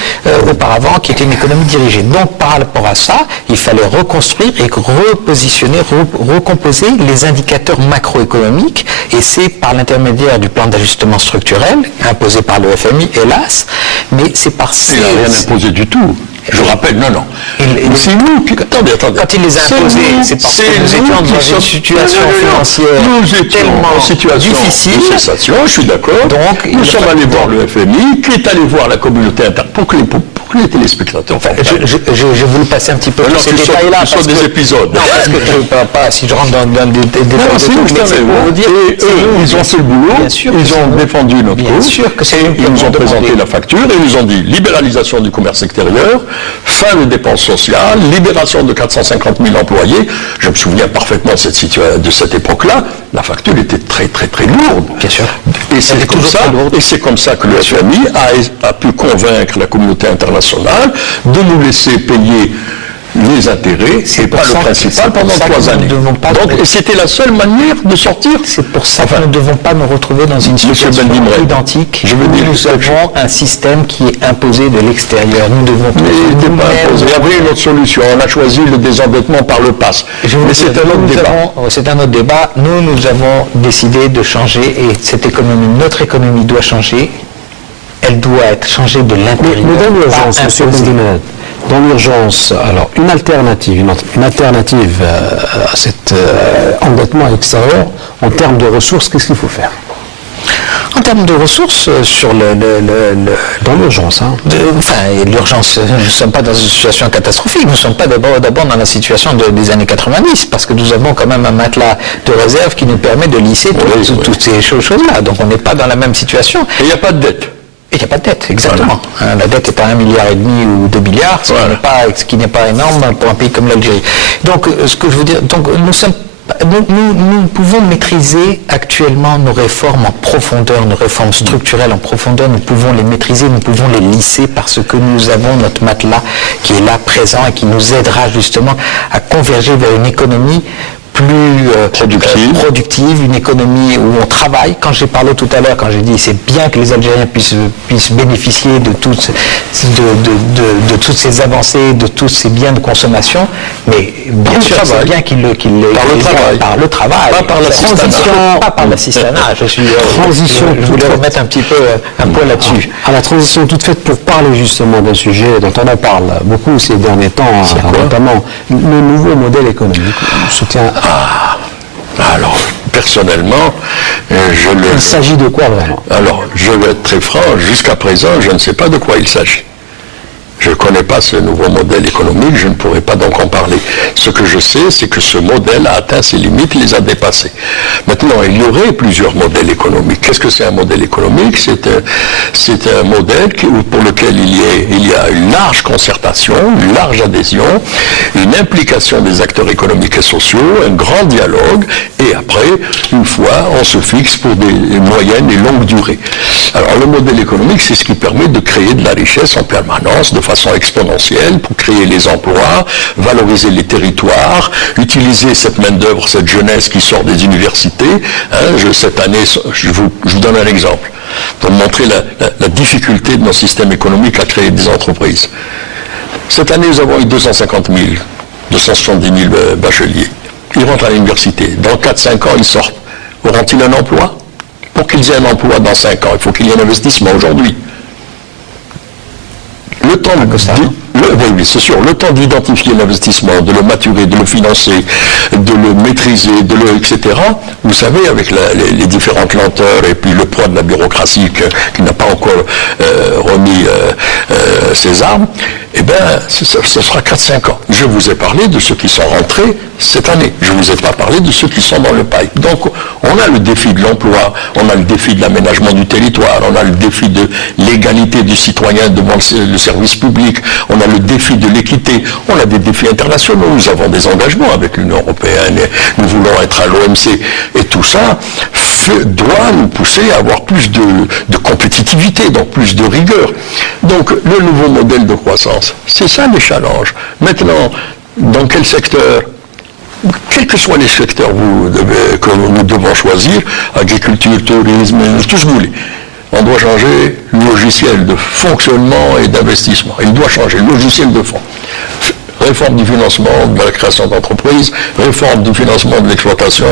auparavant, qui était une économie dirigée. Donc par rapport à ça, il fallait reconstruire et repositionner, recomposer les indicateurs macroéconomiques, et c'est par l'intermédiaire du plan d'ajustement structurel imposé par le FMI, hélas, mais c'est par ces... Il n'a rien imposé du tout. Je rappelle, non. C'est nous qui... Attendez. Quand il les a imposés, c'est parce que nous étions dans une situation financière tellement difficile. Je suis d'accord. Donc, nous sommes allés voir le FMI, qui est allé voir la communauté internationale, pour les téléspectateurs. Enfin, je voulais passer un petit peu ces détails-là. Ce sont des épisodes. Non, parce que je ne peux pas, si je rentre dans des détails de tout, mais c'est pour vous dire... Ils ont fait le boulot, ils ont défendu notre cause, ils nous ont présenté la facture, et ils nous ont dit libéralisation du commerce extérieur, fin des dépenses sociales, libération de 450 000 employés. Je me souviens parfaitement de cette époque-là. La facture était très très très lourde. Bien sûr. Et c'est comme ça que le FMI a pu convaincre la communauté internationale de nous laisser payer les intérêts, c'est pas le principal pendant 3 années. Et c'était la seule manière de sortir. C'est pour ça que nous ne devons pas nous retrouver dans une situation identique. Nous avons un système qui est imposé de l'extérieur. Nous devons... Il y avait une autre solution. On a choisi le désendettement par le pass. Mais c'est un autre débat. C'est un autre débat. Nous avons décidé de changer, et cette économie, notre économie doit changer. Elle doit être changée de l'intérieur. Mais dans l'urgence, monsieur Bendimed, dans l'urgence, alors une alternative à cet endettement extérieur, en termes de ressources, qu'est-ce qu'il faut faire? En termes de ressources, sur dans l'urgence, l'urgence, nous ne sommes pas dans une situation catastrophique, nous ne sommes pas d'abord dans la situation des années 90, parce que nous avons quand même un matelas de réserve qui nous permet de lisser toutes ces choses-là. Donc on n'est pas dans la même situation. Et il n'y a pas de dette. Et il n'y a pas de dette, exactement. Voilà. La dette est à 1,5 milliard ou 2 milliards, ce qui n'est pas énorme pour un pays comme l'Algérie. Donc, ce que je veux dire, nous pouvons maîtriser actuellement nos réformes en profondeur, nos réformes structurelles en profondeur, nous pouvons les maîtriser, nous pouvons les lisser parce que nous avons notre matelas qui est là, présent, et qui nous aidera justement à converger vers une économie plus productive, une économie où on travaille. Quand j'ai parlé tout à l'heure, quand j'ai dit c'est bien que les Algériens puissent bénéficier de toutes ces avancées, de tous ces biens de consommation, mais bien sûr c'est bien qu'ils par le travail, pas par l'assistanat. Pas par l'assistanat. Je voulais remettre un petit peu un point là-dessus. À la transition toute faite pour parler justement d'un sujet dont on en parle beaucoup ces derniers temps, notamment le nouveau modèle économique. Le soutien. Alors, personnellement, il s'agit de quoi vraiment? Alors, je vais être très franc, jusqu'à présent, je ne sais pas de quoi il s'agit. Je ne connais pas ce nouveau modèle économique, je ne pourrais pas donc en parler. Ce que je sais, c'est que ce modèle a atteint ses limites, les a dépassées. Maintenant, il y aurait plusieurs modèles économiques. Qu'est-ce que c'est un modèle économique? C'est un modèle pour lequel il y a une large concertation, une large adhésion, une implication des acteurs économiques et sociaux, un grand dialogue, et après, une fois, on se fixe pour des moyennes et longues durées. Alors, le modèle économique, c'est ce qui permet de créer de la richesse en permanence, de façon exponentielle, pour créer les emplois, valoriser les territoires, utiliser cette main-d'œuvre, cette jeunesse qui sort des universités. Cette année, je vous donne un exemple, pour montrer la difficulté de nos systèmes économiques à créer des entreprises. Cette année, nous avons eu 270 000 bacheliers. Ils rentrent à l'université. Dans 4-5 ans, ils sortent. Auront-ils un emploi? Pour qu'ils aient un emploi dans 5 ans, il faut qu'il y ait un investissement aujourd'hui. Le temps oui, c'est sûr. Le temps d'identifier l'investissement, de le maturer, de le financer, de le maîtriser, etc. Vous savez, avec les différentes lenteurs et puis le poids de la bureaucratie qui n'a pas encore remis ses armes, eh bien, ce sera 4-5 ans. Je vous ai parlé de ceux qui sont rentrés cette année. Je ne vous ai pas parlé de ceux qui sont dans le pipe. Donc, on a le défi de l'emploi, on a le défi de l'aménagement du territoire, on a le défi de l'égalité du citoyen devant le service public, on a le défi de l'équité, on a des défis internationaux, nous avons des engagements avec l'Union européenne, et nous voulons être à l'OMC, et tout ça doit nous pousser à avoir plus de compétitivité, donc plus de rigueur. Donc, le nouveau modèle de croissance, c'est ça les challenges. Maintenant, dans quel secteur? Quels que soient les secteurs que nous devons choisir, agriculture, tourisme, tout ce que vous voulez, on doit changer le logiciel de fonctionnement et d'investissement. Il doit changer le logiciel de fond. Réforme du financement, de la création d'entreprises, réforme du financement de l'exploitation,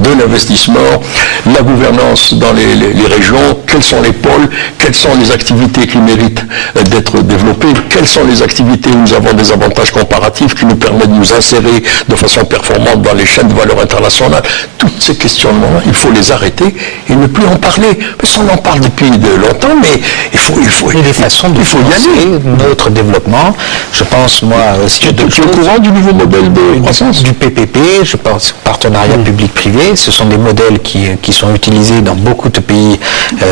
de l'investissement, la gouvernance dans les régions, quels sont les pôles, quelles sont les activités qui méritent d'être développées, quelles sont les activités où nous avons des avantages comparatifs qui nous permettent de nous insérer de façon performante dans les chaînes de valeur internationales. Toutes ces questionnements-là, il faut les arrêter et ne plus en parler. Parce qu'on en parle depuis longtemps, mais il faut y aller. Notre développement, je pense moi aussi. Tu es au courant du nouveau modèle de croissance? Du PPP, je pense partenariat public-privé, ce sont des modèles qui sont utilisés dans beaucoup de pays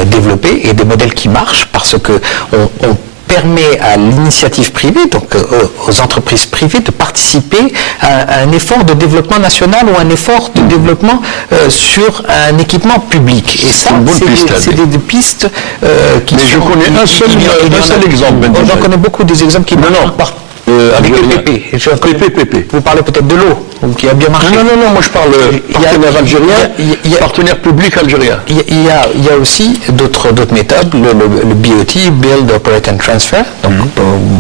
développés et des modèles qui marchent parce que on permet à l'initiative privée, donc aux entreprises privées, de participer à un effort de développement national ou un effort de développement sur un équipement public. Et ça, c'est des pistes qui sont... Mais je connais un seul exemple. J'en connais beaucoup des exemples qui avec le PPP. Vous parlez peut-être de l'eau, qui a bien marché. Non, moi je parle partenaire algérien, partenaire public algérien. Il y a aussi d'autres méthodes, le BOT, Build, Operate and Transfer, donc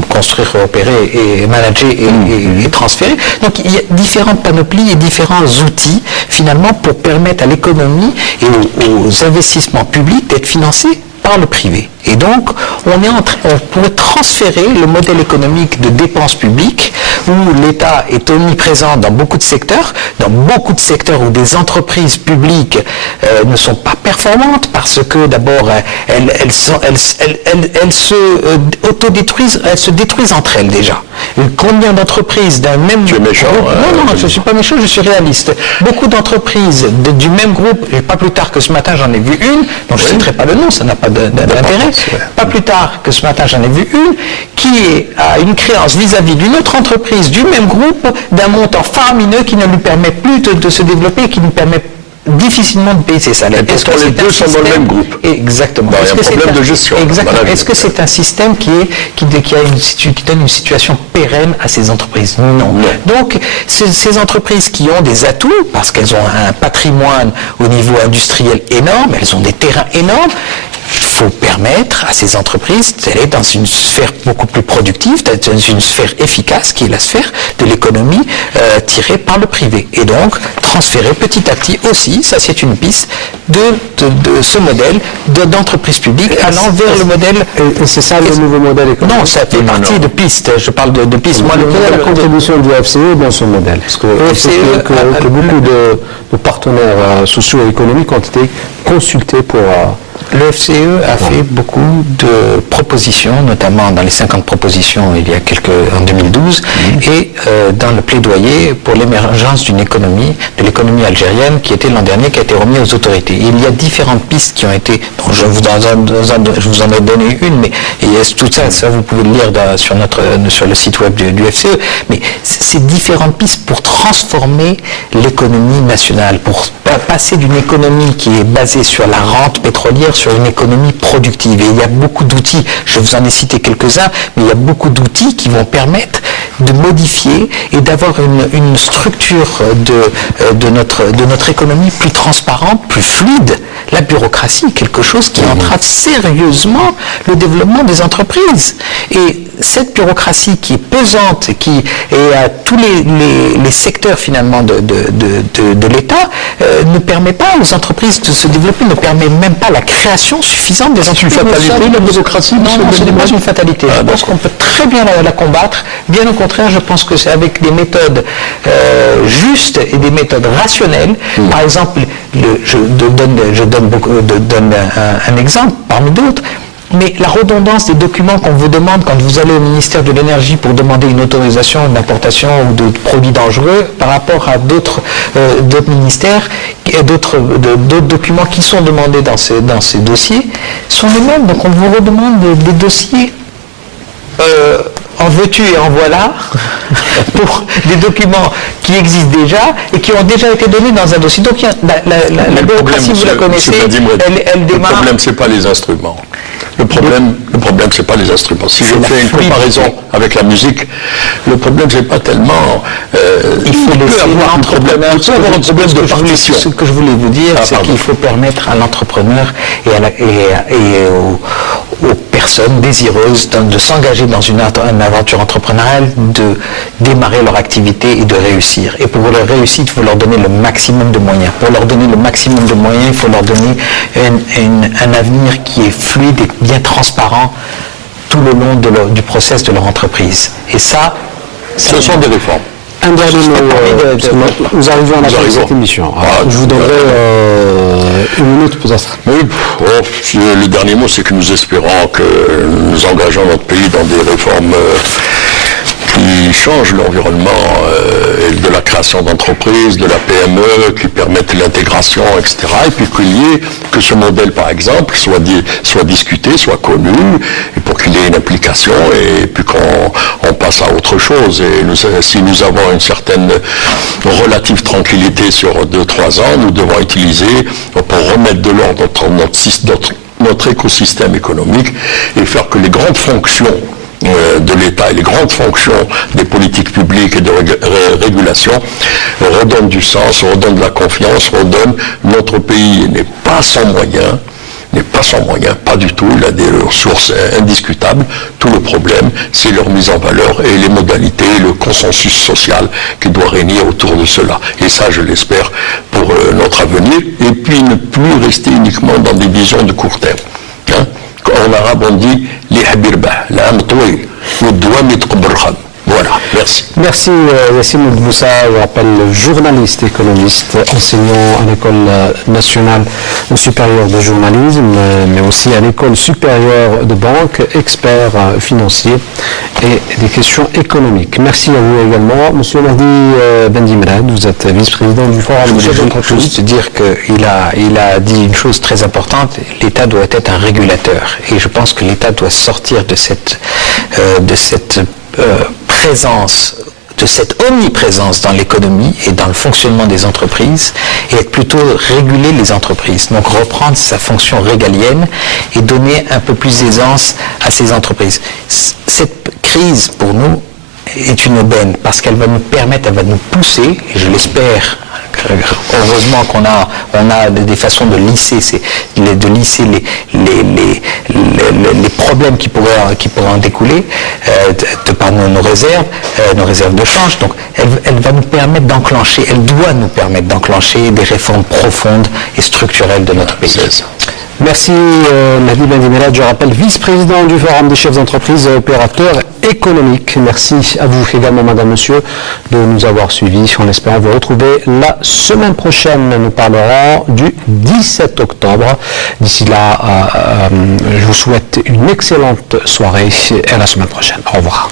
construire, opérer et manager et transférer. Donc il y a différentes panoplies et différents outils finalement pour permettre à l'économie et aux investissements publics d'être financés par le privé. Et donc, on pourrait transférer le modèle économique de dépenses publiques où l'État est omniprésent dans beaucoup de secteurs où des entreprises publiques ne sont pas performantes parce que d'abord elles se autodétruisent, elles se détruisent entre elles déjà. Combien d'entreprises d'un même... Tu es méchant? Non, je ne suis pas méchant, je suis réaliste. Beaucoup d'entreprises du même groupe, et pas plus tard que ce matin j'en ai vu une, dont je ne citerai pas le nom, ça n'a pas d'intérêt. Pas plus tard que ce matin, j'en ai vu une qui a une créance vis-à-vis d'une autre entreprise du même groupe d'un montant faramineux qui ne lui permet plus de se développer et qui lui permet difficilement de payer ses salaires. Est-ce que les deux sont dans le même groupe? Exactement. Il y a un problème de gestion. Exactement. Est-ce que c'est un système qui donne une situation pérenne à ces entreprises? Non. Donc, ces entreprises qui ont des atouts, parce qu'elles ont un patrimoine au niveau industriel énorme, elles ont des terrains énormes, il faut permettre à ces entreprises d'aller dans une sphère beaucoup plus productive, dans une sphère efficace, qui est la sphère de l'économie tirée par le privé. Et donc, transférer petit à petit aussi, ça c'est une piste, de ce modèle d'entreprise publique allant vers le modèle... Et c'est ça le nouveau modèle économique? Non, ça fait partie de pistes. Je parle de pistes. Quelle est la contribution du FCE dans ce modèle? Parce que beaucoup de partenaires sociaux et économiques ont été consultés pour... Le FCE a fait beaucoup de propositions, notamment dans les 50 propositions il y a en 2012, et dans le plaidoyer pour l'émergence de l'économie algérienne qui était l'an dernier, qui a été remis aux autorités. Et il y a différentes pistes qui ont été, je vous en ai donné une, mais tout ça vous pouvez le lire sur le site web du FCE, mais c'est différentes pistes pour transformer l'économie nationale, pour passer d'une économie qui est basée sur la rente pétrolière sur une économie productive. Et il y a beaucoup d'outils, je vous en ai cité quelques-uns, mais il y a beaucoup d'outils qui vont permettre de modifier et d'avoir une structure de notre économie plus transparente, plus fluide. La bureaucratie est quelque chose qui entrave sérieusement le développement des entreprises. Et cette bureaucratie qui est pesante et qui est à tous les secteurs finalement de l'État ne permet pas aux entreprises de se développer, ne permet même pas la création suffisante des entreprises. C'est une fatalité, la bureaucratie? Non, ce n'est pas une fatalité. Je pense qu'on peut très bien la combattre. Bien au contraire, je pense que c'est avec des méthodes justes et des méthodes rationnelles. Par exemple, je donne un exemple parmi d'autres. Mais la redondance des documents qu'on vous demande quand vous allez au ministère de l'Énergie pour demander une autorisation d'importation ou de produits dangereux par rapport à d'autres ministères, d'autres documents qui sont demandés dans ces dossiers, sont les mêmes. Donc on vous redemande des dossiers en veux-tu et en voilà pour des documents qui existent déjà et qui ont déjà été donnés dans un dossier. Donc la bureaucratie, vous la connaissez, elle démarre... Le problème, c'est pas les instruments. Le problème, c'est pas les instruments. Si je fais une comparaison avec la musique, le problème, c'est pas tellement... il faut laisser l'entrepreneur... Il peut avoir un problème de partition. Ce que je voulais vous dire, c'est qu'il faut permettre à l'entrepreneur et aux personnes désireuses de s'engager dans une aventure entrepreneuriale, de démarrer leur activité et de réussir. Et pour leur réussite, il faut leur donner le maximum de moyens. Pour leur donner le maximum de moyens, il faut leur donner un avenir qui est fluide et bien transparent tout le long du process de leur entreprise. Et ça ce sont des réformes. Un dernier mot, nous arrivons à la fin de cette émission. Je vous donnerai une minute peut-être. Oui, le dernier mot, c'est que nous espérons que nous engageons notre pays dans des réformes qui changent l'environnement de la création d'entreprises, de la PME, qui permettent l'intégration, etc. Et puis que ce modèle, par exemple, soit discuté, soit connu, et pour qu'il ait une application, et puis qu'on passe à autre chose. Et si nous avons une certaine relative tranquillité sur 2-3 ans, nous devons utiliser pour remettre de l'ordre notre écosystème économique et faire que les grandes fonctions de l'État et les grandes fonctions des politiques publiques et de régulation redonnent du sens, redonnent de la confiance, redonnent notre pays n'est pas sans moyens, pas du tout, il a des ressources indiscutables. Tout le problème, c'est leur mise en valeur et les modalités, le consensus social qui doit régner autour de cela. Et ça, je l'espère pour notre avenir. Et puis ne plus rester uniquement dans des visions de court terme. Hein? En arabe, on dit les habirbah, l'âme touille, le doigt mit qbrkham. Voilà, merci. Merci Yassine Boussa, je rappelle journaliste, économiste, enseignant à l'École nationale supérieure de journalisme, mais aussi à l'École supérieure de banque, expert financier et des questions économiques. Merci à vous également. Monsieur Mahdi Bendimrad, vous êtes vice-président du Forum des chefs d'entreprise. Juste dire qu'il a dit une chose très importante, l'État doit être un régulateur. Et je pense que l'État doit sortir de cette présence, de cette omniprésence dans l'économie et dans le fonctionnement des entreprises et être plutôt réguler les entreprises. Donc reprendre sa fonction régalienne et donner un peu plus d'aisance à ces entreprises. Cette crise, pour nous, est une aubaine parce qu'elle va nous permettre, elle va nous pousser, et je l'espère, heureusement qu'on a des façons de lisser les problèmes qui pourraient en découler de par nos réserves de change. Donc elle va nous permettre d'enclencher, elle doit nous permettre d'enclencher des réformes profondes et structurelles de notre pays. Merci Mahdi Bendimrad, je rappelle vice-président du Forum des chefs d'entreprise et opérateurs économiques. Merci à vous également, madame, monsieur, de nous avoir suivis. En espérant vous retrouver la semaine prochaine. Nous parlerons du 17 octobre. D'ici là, je vous souhaite une excellente soirée et à la semaine prochaine. Au revoir.